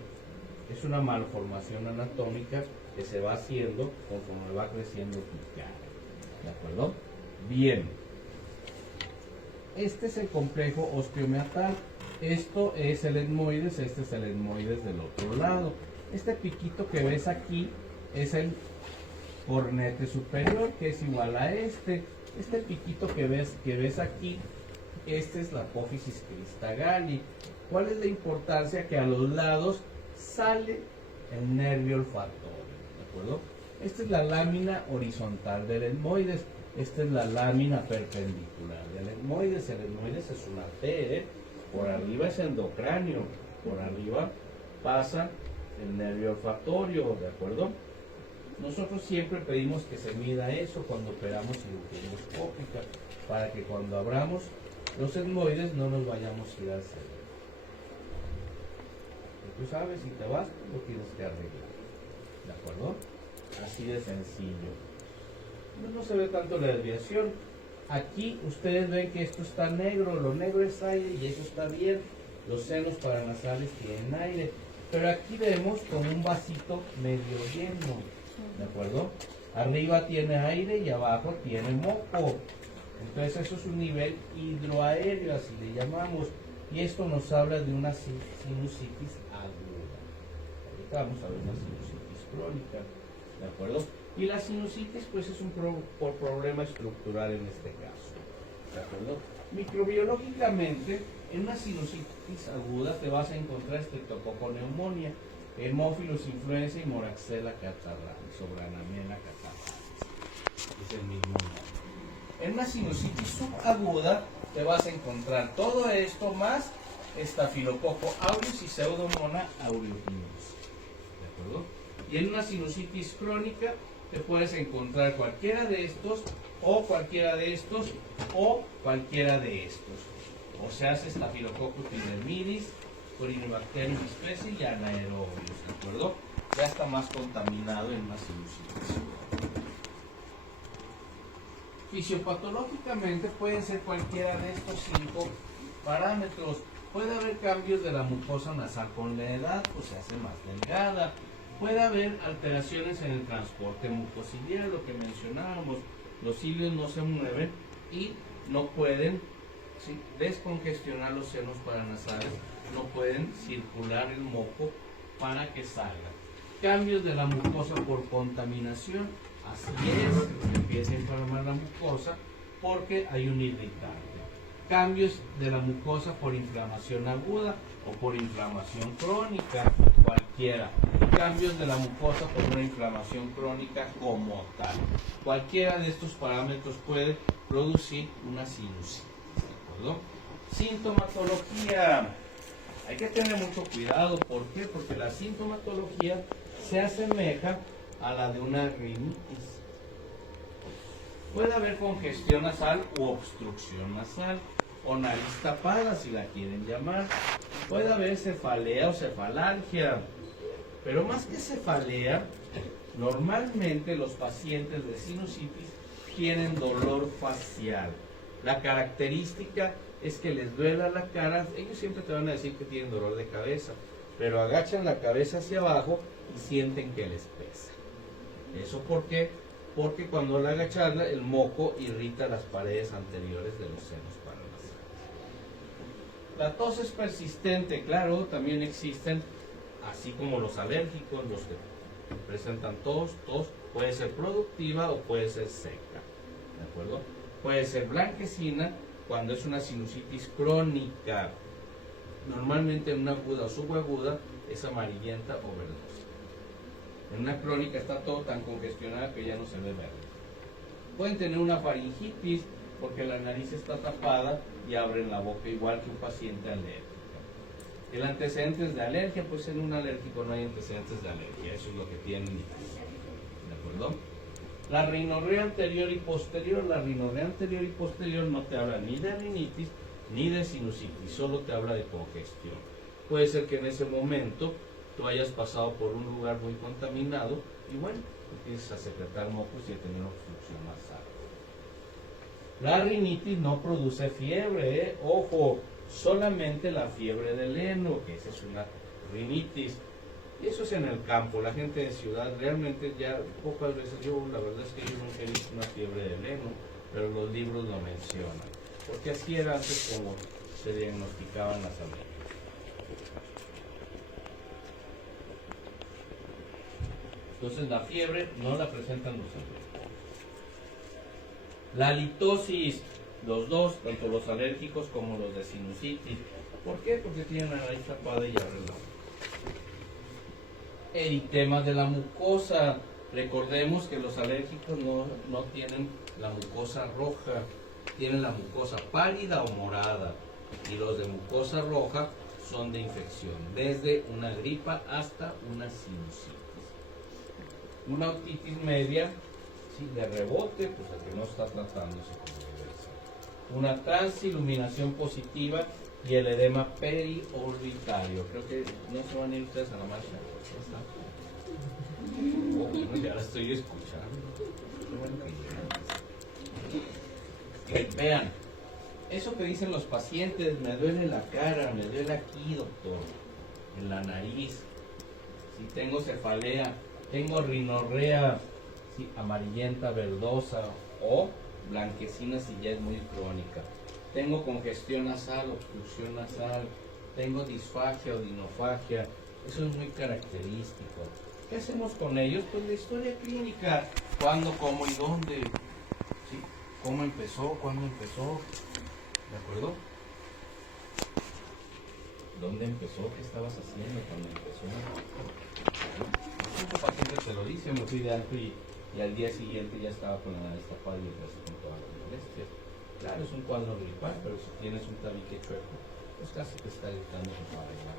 Es una malformación anatómica que se va haciendo conforme va creciendo tu cara, ¿de acuerdo? Bien, este es el complejo osteomeatal. Esto es el etmoides, este es el etmoides del otro lado. Este piquito que ves aquí es el cornete superior, que es igual a este. Este piquito que ves aquí, este es la apófisis cristagalli. ¿Cuál es la importancia? Que a los lados sale el nervio olfatorio, ¿de acuerdo? Esta es la lámina horizontal del etmoides. Esta es la lámina perpendicular del etmoides. El etmoides es una T, por arriba es endocráneo, por arriba pasa el nervio olfatorio, ¿de acuerdo? Nosotros siempre pedimos que se mida eso cuando operamos cirugía endoscópica, para que cuando abramos los etmoides no nos vayamos a ir al cerebro. Tú sabes, si te vas, lo tienes que arreglar, ¿de acuerdo? Así de sencillo. No se ve tanto la desviación. Aquí ustedes ven que esto está negro, lo negro es aire y eso está bien. Los senos paranasales tienen aire. Pero aquí vemos como un vasito medio lleno, ¿de acuerdo? Arriba tiene aire y abajo tiene moco. Entonces eso es un nivel hidroaéreo, así le llamamos. Y esto nos habla de una sinusitis aguda. Ahorita vamos a ver una sinusitis crónica, ¿de acuerdo? Y la sinusitis pues es un por problema estructural en este caso, ¿de acuerdo? Microbiológicamente, en una sinusitis aguda te vas a encontrar Streptococcus Haemophilus influenza y Moraxella catarrhalis o Granamiela catarrhalis. Es el mismo nombre. En una sinusitis subaguda te vas a encontrar todo esto más Staphylococcus aureus y Pseudomonas aeruginosa, ¿de acuerdo? Y en una sinusitis crónica te puedes encontrar cualquiera de estos o cualquiera de estos o cualquiera de estos. O sea, Staphylococcus epidermidis, Corynebacterium species y anaerobios, ¿de acuerdo? Ya está más contaminado en una sinusitis. Fisiopatológicamente pueden ser cualquiera de estos 5 parámetros. Puede haber cambios de la mucosa nasal con la edad, pues se hace más delgada. Puede haber alteraciones en el transporte mucociliar, lo que mencionábamos. Los cilios no se mueven y no pueden descongestionar los senos paranasales, no pueden circular el moco para que salga. Cambios de la mucosa por contaminación, así es, empieza a inflamar la mucosa porque hay un irritante. Cambios de la mucosa por inflamación aguda o por inflamación crónica, cualquiera. Cambios de la mucosa por una inflamación crónica como tal. Cualquiera de estos parámetros puede producir una sinusitis, ¿de acuerdo? Sintomatología. Hay que tener mucho cuidado. ¿Por qué? Porque la sintomatología se asemeja a la de una rinitis. Puede haber congestión nasal u obstrucción nasal, o nariz tapada, si la quieren llamar. Puede haber cefalea o cefalalgia. Pero más que cefalea, normalmente los pacientes de sinusitis tienen dolor facial. La característica es que les duela la cara. Ellos siempre te van a decir que tienen dolor de cabeza, pero agachan la cabeza hacia abajo y sienten que les pesa. ¿Eso por qué? Porque cuando al agacharla, el moco irrita las paredes anteriores de los senos paranasales. La tos es persistente, claro, también existen, así como los alérgicos, los que presentan tos puede ser productiva o puede ser seca, ¿de acuerdo? Puede ser blanquecina cuando es una sinusitis crónica. Normalmente en una aguda o subaguda es amarillenta o verdosa. En una crónica está todo tan congestionado que ya no se ve verde. Pueden tener una faringitis porque la nariz está tapada y abren la boca igual que un paciente alérgico. El antecedente es de alergia, pues en un alérgico no hay antecedentes de alergia, eso es lo que tienen. ¿De acuerdo? La rinorrea anterior y posterior. La rinorrea anterior y posterior no te habla ni de rinitis ni de sinusitis, solo te habla de congestión. Puede ser que en ese momento tú hayas pasado por un lugar muy contaminado y bueno, empiezas a secretar mocos y a tener obstrucción nasal. La rinitis no produce fiebre, ojo, solamente la fiebre del heno, que esa es una rinitis. Y eso es en el campo, la gente de ciudad realmente ya pocas veces, la verdad es que yo nunca he visto una fiebre del heno, pero los libros lo mencionan, porque así era antes como se diagnosticaban las alergias. Entonces la fiebre no la presentan los alérgicos. La litosis, los dos, tanto los alérgicos como los de sinusitis. ¿Por qué? Porque tienen la nariz tapada y abren la boca. Eritemas de la mucosa. Recordemos que los alérgicos no tienen la mucosa roja, tienen la mucosa pálida o morada. Y los de mucosa roja son de infección, desde una gripa hasta una sinusitis. Una otitis media, sí, de rebote, pues el que no está tratándose como debe ser. Una transiluminación positiva y el edema periorbitario. Creo que no se van a ir ustedes a la marcha. Oh, bueno, ya la estoy escuchando. Qué bueno que llegan. Vean, eso que dicen los pacientes, me duele la cara, me duele aquí, doctor, en la nariz, si tengo cefalea, tengo rinorrea, sí, amarillenta, verdosa o blanquecina si ya es muy crónica. Tengo congestión nasal, obstrucción nasal, tengo disfagia o dinofagia, eso es muy característico. ¿Qué hacemos con ellos? Pues la historia clínica, cuándo, cómo y dónde, ¿sí? ¿Cómo empezó? ¿Cuándo empezó? ¿De acuerdo? ¿Dónde empezó? ¿Qué estabas haciendo cuando empezó? Muchos pacientes te lo dicen, me fui de alto y al día siguiente ya estaba con la nariz tapada y el resto con todas las molestias. Claro, es un cuadro gripal, pero si tienes un tabique chueco, pues casi te está evitando su pareja.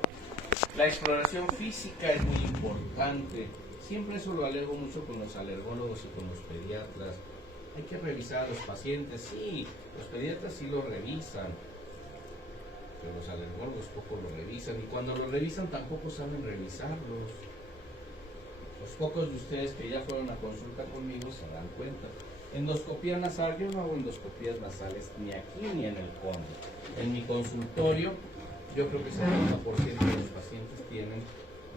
La exploración física es muy importante. Siempre eso lo alego mucho con los alergólogos y con los pediatras. Hay que revisar a los pacientes, sí, los pediatras sí lo revisan, pero los alergólogos poco lo revisan, y cuando lo revisan tampoco saben revisarlos. Los pocos de ustedes que ya fueron a consulta conmigo se dan cuenta. Endoscopía nasal, yo no hago endoscopías nasales ni aquí ni en el CONDE. En mi consultorio, yo creo que el 70% de los pacientes tienen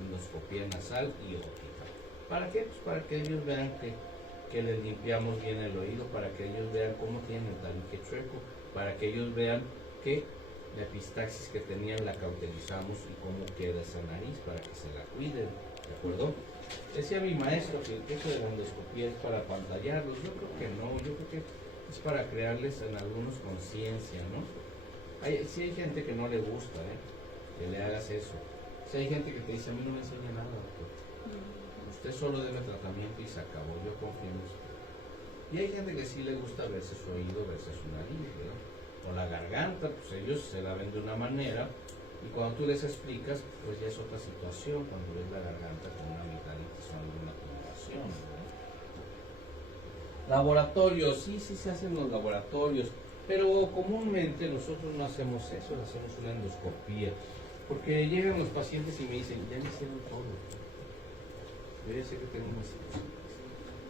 endoscopía nasal y óptica. ¿Para qué? Pues para que ellos vean que les limpiamos bien el oído, para que ellos vean cómo tienen el tabique chueco, para que ellos vean que la epistaxis que tenían la cauterizamos y cómo queda esa nariz, para que se la cuiden, ¿de acuerdo? Decía mi maestro que eso de la endoscopía es para pantallarlos. Yo creo que no, yo creo que es para crearles en algunos conciencia, ¿no? Sí hay gente que no le gusta, que le hagas eso. Sí hay gente que te dice, a mí no me enseña nada, doctor. Usted solo debe tratamiento y se acabó, yo confío en usted. Y hay gente que sí le gusta verse su oído, verse su nariz, ¿verdad? O la garganta, pues ellos se la ven de una manera, y cuando tú les explicas, pues ya es otra situación, cuando ves la garganta con una amigdalitis o alguna tumoración, ¿no? Laboratorios, sí se hacen los laboratorios, pero comúnmente nosotros no hacemos eso, hacemos una endoscopía, porque llegan los pacientes y me dicen, ya me hicieron todo, yo ya sé que tengo una cirugía.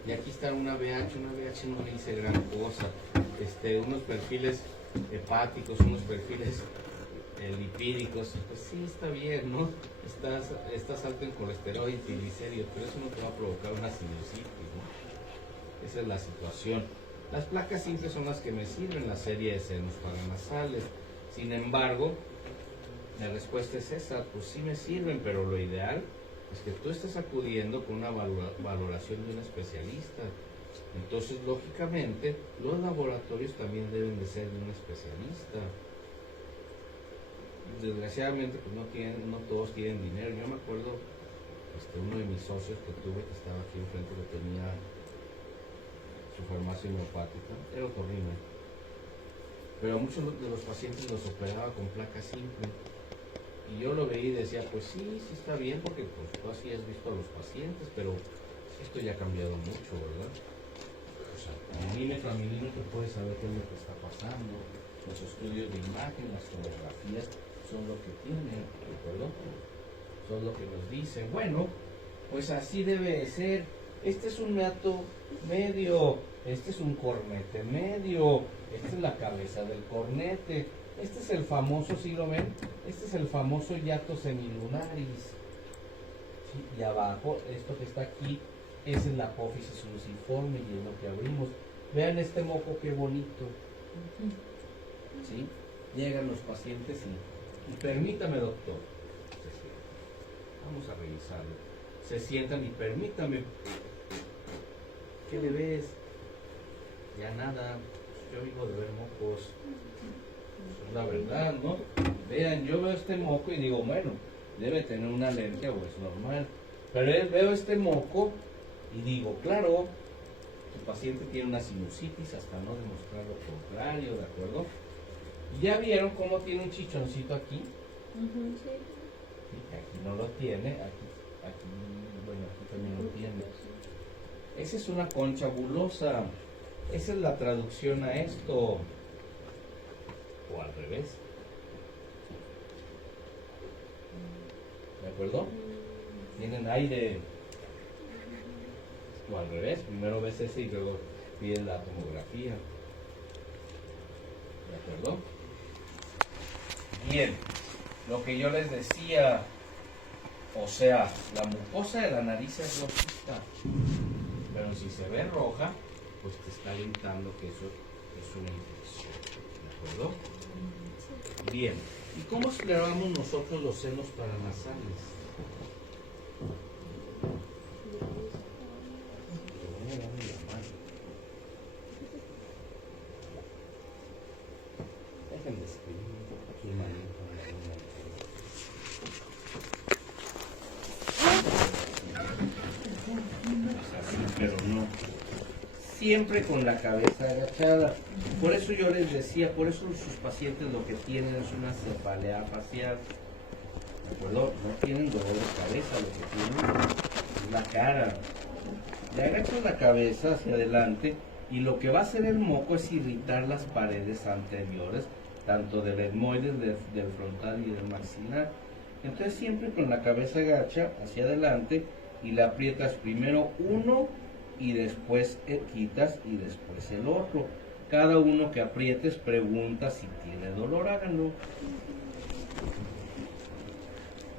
Y aquí está una VH no le hice gran cosa, unos perfiles hepáticos, unos perfiles lipídicos, pues sí está bien, ¿no? Estás alto en colesterol y triglicéridos, pero eso no te va a provocar una sinusitis, ¿no? Esa es la situación. Las placas simples son las que me sirven, la serie de senos paranasales. Sin embargo, la respuesta es esa, pues sí me sirven, pero lo ideal es que tú estés acudiendo con una valoración de un especialista. Entonces, lógicamente, los laboratorios también deben de ser de un especialista. Desgraciadamente, pues no todos tienen dinero. Yo me acuerdo, uno de mis socios que tuve, que estaba aquí enfrente, que tenía su farmacia homeopática, era horrible. Pero muchos de los pacientes los operaba con placa simple. Y yo lo veía y decía, pues sí está bien, porque pues tú así has visto a los pacientes, pero esto ya ha cambiado mucho, ¿verdad? O sea, milímetro a milímetro puedes saber qué es lo que está pasando. Los estudios de imagen, las tomografías son lo que tienen, ¿de acuerdo? Son lo que nos dicen. Bueno, pues así debe de ser. Este es un meato medio, este es un cornete medio, esta es la cabeza del cornete. Este es el famoso, ¿sí lo ven? Este es el famoso hiato semilunaris. ¿Sí? Y abajo, esto que está aquí, esa es la apófisis luciforme y es lo que abrimos. Vean este moco, qué bonito. ¿Sí? Llegan los pacientes y permítame, doctor. Vamos a revisarlo. Se sientan y permítame. ¿Qué le ves? Ya nada. Yo vivo de ver mocos. Es la verdad, ¿no? Vean, yo veo este moco y digo, bueno, debe tener una alergia o es normal. Pero veo este moco y digo, claro, tu paciente tiene una sinusitis hasta no demostrar lo contrario, ¿de acuerdo? ¿Y ya vieron cómo tiene un chichoncito aquí? Sí. Sí, aquí no lo tiene, aquí también lo tiene. Esa es una concha bulosa. Esa es la traducción a esto. O al revés. ¿De acuerdo? Tienen aire. O al revés. Primero ves ese y luego pides la tomografía. ¿De acuerdo? Bien. Lo que yo les decía. O sea, la mucosa de la nariz es rojita. Pero si se ve roja, pues te está indicando que eso es una infección. ¿De acuerdo? Bien. ¿Y cómo escleramos nosotros los senos paranasales? Déjenme escribir aquí manito. Pero no, siempre con la cabeza agachada. Por eso yo les decía, por eso sus pacientes lo que tienen es una cefalea facial. ¿De acuerdo? No tienen dolor de cabeza, lo que tienen es la cara. Le agachas la cabeza hacia adelante y lo que va a hacer el moco es irritar las paredes anteriores, tanto del etmoides, del frontal y del maxilar. Entonces siempre con la cabeza agacha hacia adelante y le aprietas primero uno y después quitas y después el otro. Cada uno que aprietes pregunta si tiene dolor, háganlo.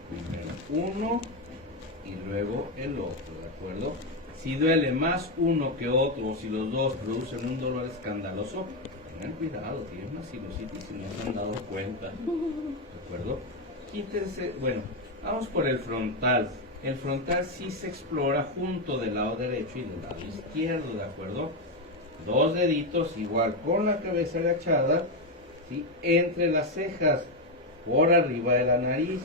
Primero uno y luego el otro, ¿de acuerdo? Si duele más uno que otro o si los dos producen un dolor escandaloso, tengan cuidado, tienen una sinusitis y no se han dado cuenta, ¿de acuerdo? Quítense, bueno, vamos por el frontal. El frontal sí se explora junto del lado derecho y del lado izquierdo, ¿de acuerdo? Dos deditos igual con la cabeza agachada, ¿sí? Entre las cejas, por arriba de la nariz.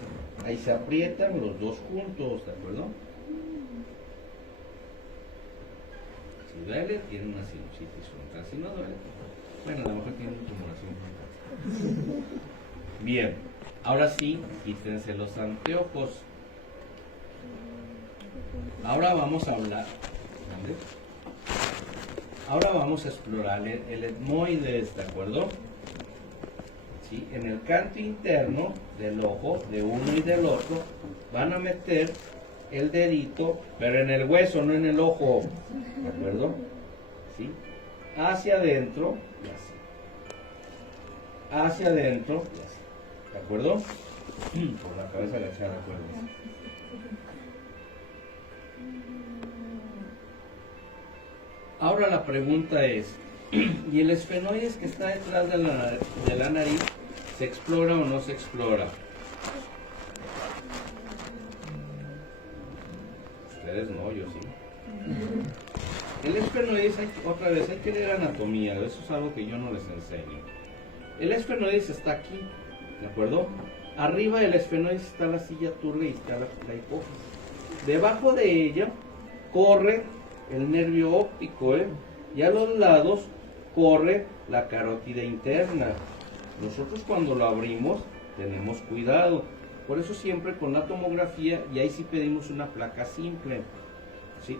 Ahí se aprietan los dos juntos, ¿de acuerdo? Si duele, tiene una sinusitis frontal. Si no duele, bueno, a lo mejor tiene una tumoración frontal. Bien, ahora sí, quítense los anteojos. Ahora vamos a hablar. ¿Dónde? Ahora vamos a explorar el etmoides, ¿de acuerdo? ¿Sí? En el canto interno del ojo, de uno y del otro, van a meter el dedito, pero en el hueso, no en el ojo, ¿de acuerdo? ¿Sí? Hacia adentro y así. Hacia adentro y así. ¿De acuerdo? Por la cabeza agachada, acuérdense. Ahora la pregunta es, ¿y el esfenoides que está detrás de la nariz se explora o no se explora? Ustedes no, yo sí. El esfenoides, otra vez, hay que leer anatomía, eso es algo que yo no les enseño. El esfenoides está aquí, ¿de acuerdo? Arriba del esfenoides está la silla turca y está la hipófisis. Debajo de ella corre el nervio óptico, y a los lados corre la carótida interna. Nosotros cuando lo abrimos tenemos cuidado, por eso siempre con la tomografía, y ahí sí pedimos una placa simple, ¿sí?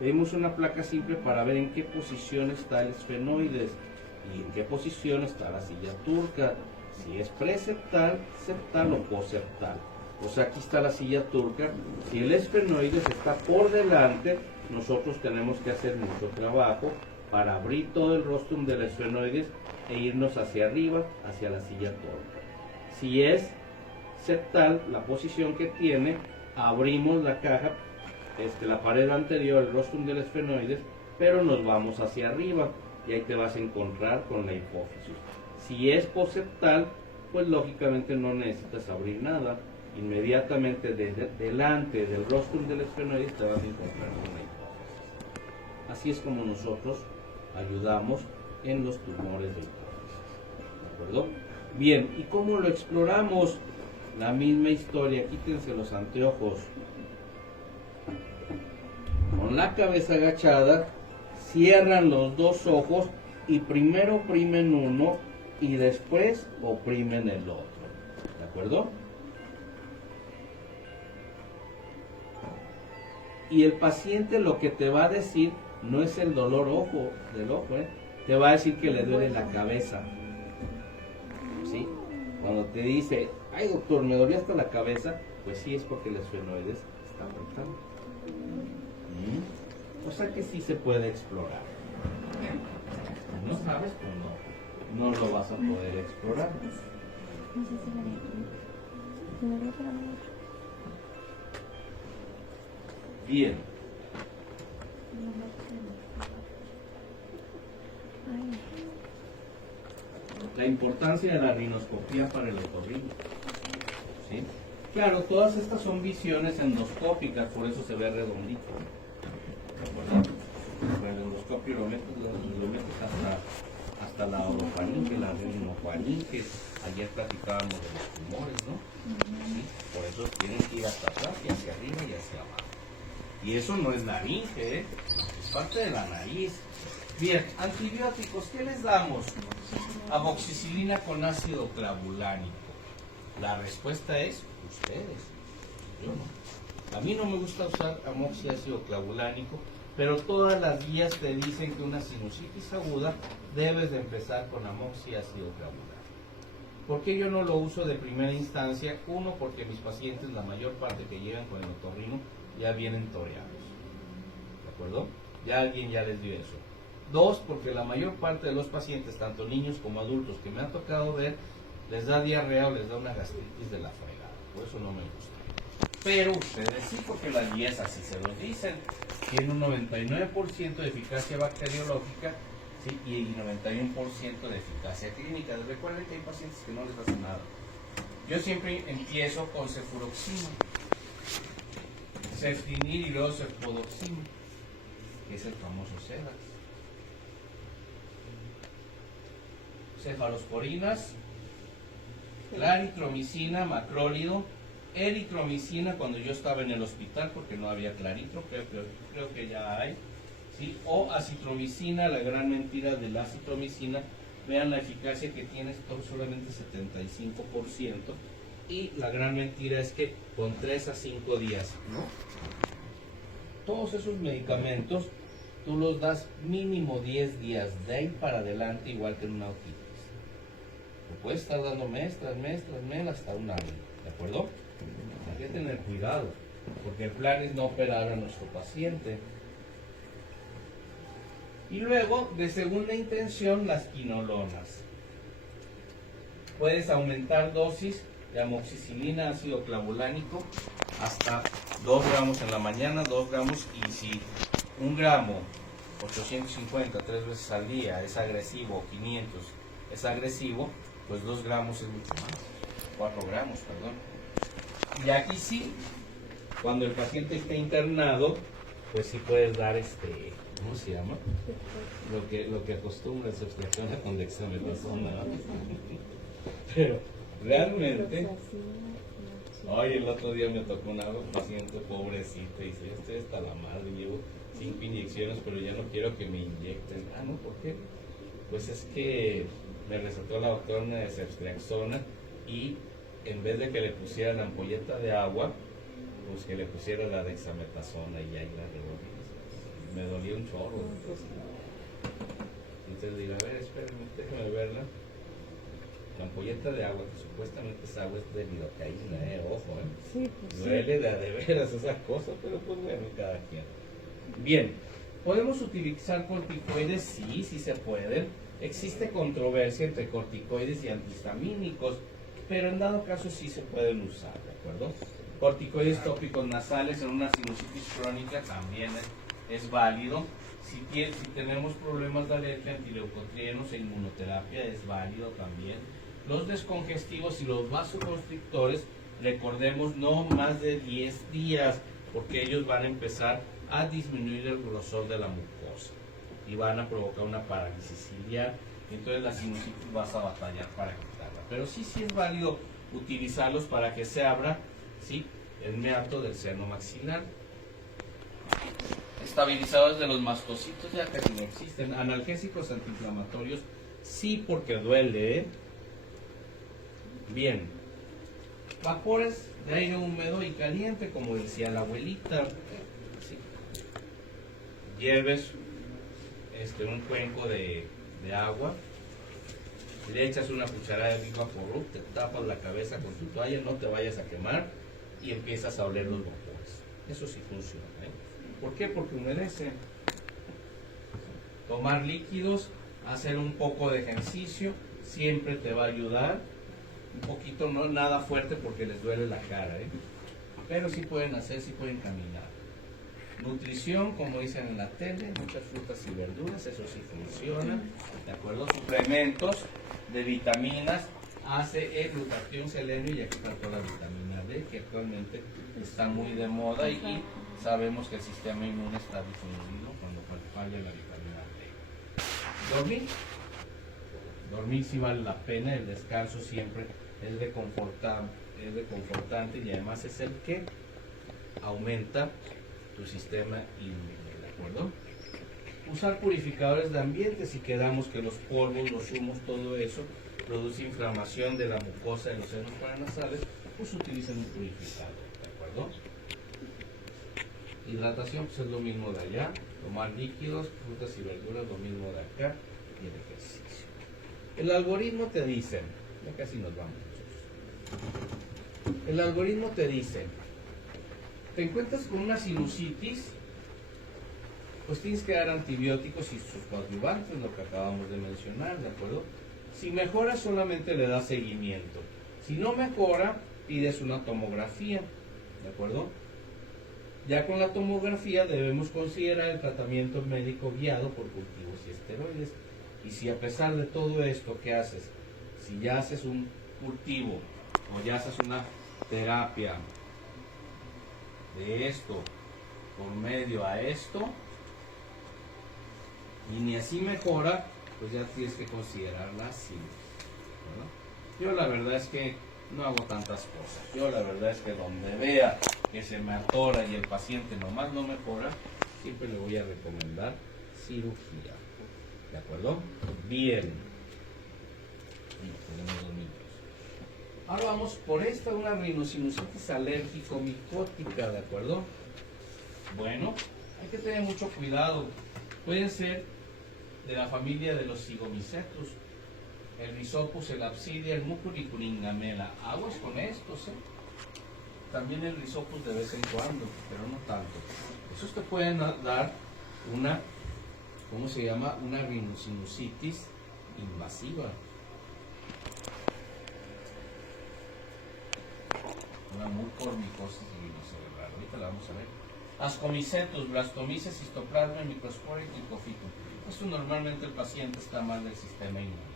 Pedimos una placa simple para ver en qué posición está el esfenoides y en qué posición está la silla turca, si es preseptal, septal o poseptal. O sea, aquí está la silla turca. Si el esfenoides está por delante, nosotros tenemos que hacer mucho trabajo para abrir todo el rostrum del esfenoides e irnos hacia arriba, hacia la silla turca. Si es septal, la posición que tiene, abrimos la caja, la pared anterior, el rostrum del esfenoides, pero nos vamos hacia arriba y ahí te vas a encontrar con la hipófisis. Si es poseptal, pues lógicamente no necesitas abrir nada. Inmediatamente delante del rostrum del esfenoides te vas a encontrar con la hipófisis. Así es como nosotros ayudamos en los tumores de hipófisis. ¿De acuerdo? Bien, ¿y cómo lo exploramos? La misma historia, quítense los anteojos. Con la cabeza agachada, cierran los dos ojos y primero oprimen uno y después oprimen el otro. ¿De acuerdo? Y el paciente lo que te va a decir no es el dolor del ojo, te va a decir que le duele la cabeza. ¿Sí? Cuando te dice, ay doctor, me dolía hasta la cabeza, pues sí es porque el esfenoides está afectando. O sea que sí se puede explorar. No sabes, pues no lo vas a poder explorar. Bien. La importancia de la rinoscopía para el otorrino. ¿Sí? Claro, todas estas son visiones endoscópicas, por eso se ve redondito. Con el endoscopio lo metes hasta la orofaringe, la rinofaringe. Ayer platicábamos de los tumores, ¿no? ¿Sí? Por eso tienen que ir hasta atrás y hacia arriba y hacia abajo. Y eso no es laringe, es parte de la nariz. Bien, antibióticos, ¿qué les damos? Amoxicilina con ácido clavulánico. La respuesta es ustedes, yo no. A mí no me gusta usar amoxiácido clavulánico, pero todas las guías te dicen que una sinusitis aguda debes de empezar con amoxiácido clavulánico. ¿Por qué yo no lo uso de primera instancia? Uno, porque mis pacientes, la mayor parte que llegan con el otorrino, ya vienen toreados. ¿De acuerdo? Ya alguien ya les dio eso. Dos, porque la mayor parte de los pacientes, tanto niños como adultos que me han tocado ver, les da diarrea o les da una gastritis de la fregada. Por eso no me gusta. Pero ustedes sí, porque las guías así se los dicen. Tiene un 99% de eficacia bacteriológica, ¿sí? Y 91% de eficacia clínica. Recuerden que hay pacientes que no les hace nada. Yo siempre empiezo con cefuroxima, ceftinir y luego cefodoxima, que es el famoso Cedax. Cefalosporinas, claritromicina, macrólido, eritromicina cuando yo estaba en el hospital porque no había claritro, creo que ya hay, ¿sí? O acitromicina, la gran mentira de la acitromicina, vean la eficacia que tiene, solamente 75%, y la gran mentira es que con 3 a 5 días, ¿no? Todos esos medicamentos tú los das mínimo 10 días, de ahí para adelante, igual que en una otitis. Lo puedes estar dando mes tras mes tras mes hasta un año, ¿de acuerdo? Hay que tener cuidado, porque el plan es no operar a nuestro paciente. Y luego, de segunda intención, las quinolonas. Puedes aumentar dosis de amoxicilina, ácido clavulánico, hasta 2 gramos en la mañana, 2 gramos, y si 1 gramo, 850, 3 veces al día es agresivo, 500 es agresivo, pues 2 gramos es mucho más, 4 gramos, perdón. Y aquí sí, cuando el paciente está internado, pues sí puedes dar ¿cómo se llama? Lo que acostumbra su extracción con dexametasona. Pero realmente, hoy el otro día me tocó una paciente pobrecita y dice, estoy hasta la madre, llevo 5 inyecciones, pero ya no quiero que me inyecten. Ah, ¿no? ¿Por qué? Pues es que me recetó la doctora una ceftriaxona y en vez de que le pusieran la ampolleta de agua, pues que le pusiera la dexametasona, y ahí la revolví. Me dolía un chorro. Entonces digo, a ver, espérenme, déjame verla. La ampolleta de agua, que supuestamente es agua, es de lidocaína, ojo, Sí, pues duele de veras esas cosas, pero pues bueno, cada quien. Bien, ¿podemos utilizar corticoides? Sí, sí se pueden. Existe controversia entre corticoides y antihistamínicos, pero en dado caso sí se pueden usar, ¿de acuerdo? Corticoides tópicos nasales en una sinusitis crónica también es válido. Si tenemos problemas de alergia, antileucotrienos e inmunoterapia es válido también. Los descongestivos y los vasoconstrictores, recordemos, no más de 10 días, porque ellos van a empezar a disminuir el grosor de la mucosa y van a provocar una parálisis ciliar. Entonces la sinusitis vas a batallar para quitarla. Pero sí es válido utilizarlos para que se abra, ¿sí?, el meato del seno maxilar. Estabilizadores de los mastocitos ya casi no existen. Analgésicos antiinflamatorios sí, porque duele, ¿eh? Bien. Vapores de aire húmedo y caliente, como decía la abuelita. ¿Sí? Lleves un cuenco de agua, le echas una cucharada de Vivaporub, te tapas la cabeza con tu toalla, no te vayas a quemar, y empiezas a oler los vapores. Eso sí funciona, ¿eh? ¿Por qué? Porque humedece. Tomar líquidos, hacer un poco de ejercicio, siempre te va a ayudar. Un poquito, no nada fuerte porque les duele la cara, ¿eh? Pero sí pueden hacer, sí pueden caminar. Nutrición, como dicen en la tele, muchas frutas y verduras, eso sí funciona, ¿de acuerdo? Suplementos de vitaminas, ACE, glutatión, selenio, y aquí está toda la vitamina D, que actualmente está muy de moda, y sabemos que el sistema inmune está disminuido cuando falla la vitamina D. Dormir sí vale la pena, el descanso siempre es reconfortante, y además es el que aumenta tu sistema inmune, ¿de acuerdo? Usar purificadores de ambiente, si quedamos que los polvos, los humos, todo eso produce inflamación de la mucosa de los senos paranasales, pues utilicen un purificador, ¿de acuerdo? Hidratación, pues es lo mismo de allá, tomar líquidos, frutas y verduras, lo mismo de acá, y el ejercicio. El algoritmo te dice, ya casi nos vamos, muchachos. El algoritmo te dice, te encuentras con una sinusitis, pues tienes que dar antibióticos y sus coadyuvantes, lo que acabamos de mencionar, ¿de acuerdo? Si mejora, solamente le das seguimiento. Si no mejora, pides una tomografía, ¿de acuerdo? Ya con la tomografía debemos considerar el tratamiento médico guiado por cultivos y esteroides. Y si a pesar de todo esto que haces, si ya haces un cultivo o ya haces una terapia de esto por medio a esto y ni así mejora, pues ya tienes que considerarla así, ¿verdad? Yo la verdad es que no hago tantas cosas. Yo la verdad es que donde vea que se me atora y el paciente nomás no mejora, siempre le voy a recomendar cirugía. ¿De acuerdo? Bien. Y tenemos 2 minutos. Ahora vamos por esta, una rinosinusitis alérgico-micótica, ¿de acuerdo? Bueno, hay que tener mucho cuidado. Pueden ser de la familia de los Zygomycetus, el Rhizopus, el Apsidia, el Mucuricuringamela. Aguas con estos, ¿eh? También el Rhizopus de vez en cuando, pero no tanto. Esos te pueden dar una, ¿cómo se llama? Una rinosinusitis invasiva. Una mucormicosis rinocerebral. Ahorita la vamos a ver. Ascomycetus, Blastomyces, Histoplasma, Microsporic y Cofitum. Esto normalmente el paciente está mal del sistema inmune.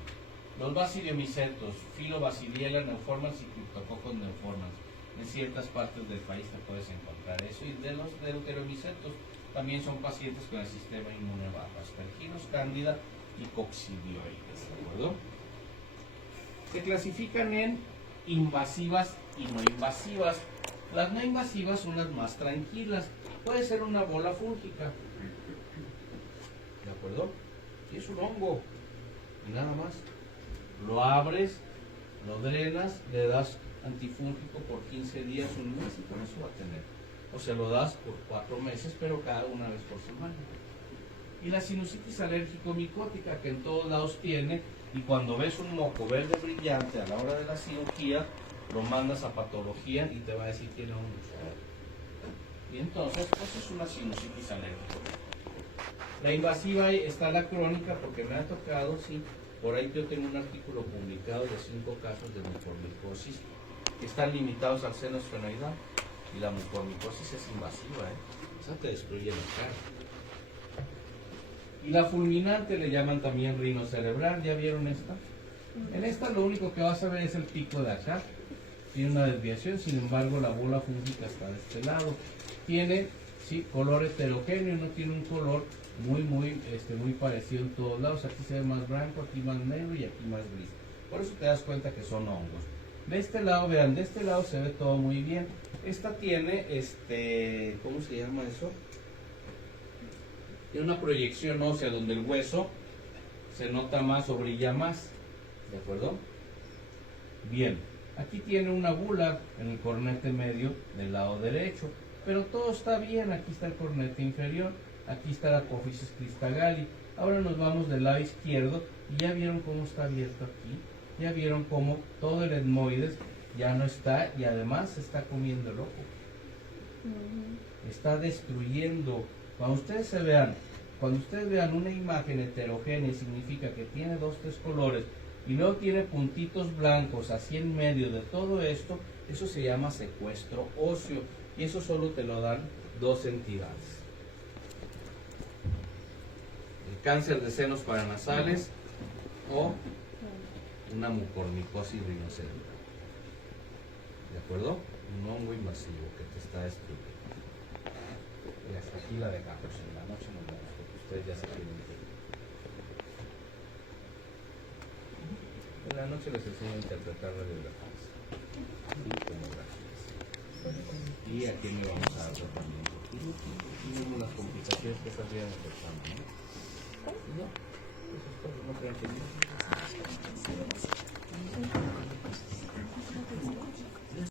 Los Basidiomycetus, Filobasidiela, Neuformans y Cryptococcus neuformans. En ciertas partes del país te puedes encontrar eso. Y de los Deuteromycetus también son pacientes con el sistema inmune bajo. Aspergillus, Cándida y Coccidioides. ¿De acuerdo? Se clasifican en invasivas y no invasivas. Las no invasivas son las más tranquilas. Puede ser una bola fúngica. ¿De acuerdo? Y es un hongo. Y nada más. Lo abres, lo drenas, le das antifúngico por 15 días, un mes, y con eso va a tener. O sea, lo das por 4 meses, pero cada una vez por semana. Y la sinusitis alérgico-micótica, que en todos lados tiene, y cuando ves un moco verde brillante a la hora de la cirugía, lo mandas a patología y te va a decir que tiene hongos. Y entonces, pues es una sinusitis alérgica. La invasiva está la crónica, porque me ha tocado, sí, por ahí yo tengo un artículo publicado de 5 casos de mucormicosis que están limitados al seno esfenoidal, y la mucormicosis es invasiva, esa te destruye la cara. Y la fulminante le llaman también rinocerebral. ¿Ya vieron esta? En esta lo único que vas a ver es el pico de acá. Tiene una desviación, sin embargo la bola fúngica está de este lado. Tiene, sí, color heterogéneo, no tiene un color muy parecido en todos lados. Aquí se ve más blanco, aquí más negro y aquí más gris. Por eso te das cuenta que son hongos. De este lado, vean, de este lado se ve todo muy bien. Esta tiene, ¿cómo se llama eso? Tiene una proyección ósea donde el hueso se nota más o brilla más. ¿De acuerdo? Bien, aquí tiene una bula en el cornete medio del lado derecho, pero todo está bien. Aquí está el cornete inferior, aquí está la apófisis cristagali. Ahora nos vamos del lado izquierdo y ya vieron cómo está abierto aquí. Ya vieron cómo todo el etmoides ya no está, y además se está comiendo el ojo. Está destruyendo. Cuando ustedes vean una imagen heterogénea, significa que tiene 2, 3 colores y luego tiene puntitos blancos así en medio de todo esto. Eso se llama secuestro óseo, y eso solo te lo dan 2 entidades: el cáncer de senos paranasales o una mucormicosis rinocerebral. ¿De acuerdo? Un hongo invasivo que te está destruyendo. Y hasta aquí la dejamos. En la noche nos vemos, porque ustedes ya se tienen que ir. En la noche les enseño a interpretar radiografías y tomografías. Y aquí me vamos a dar tratamiento. Y vemos las complicaciones que están viendo persona, ¿no? No, eso es todo. No crean que no.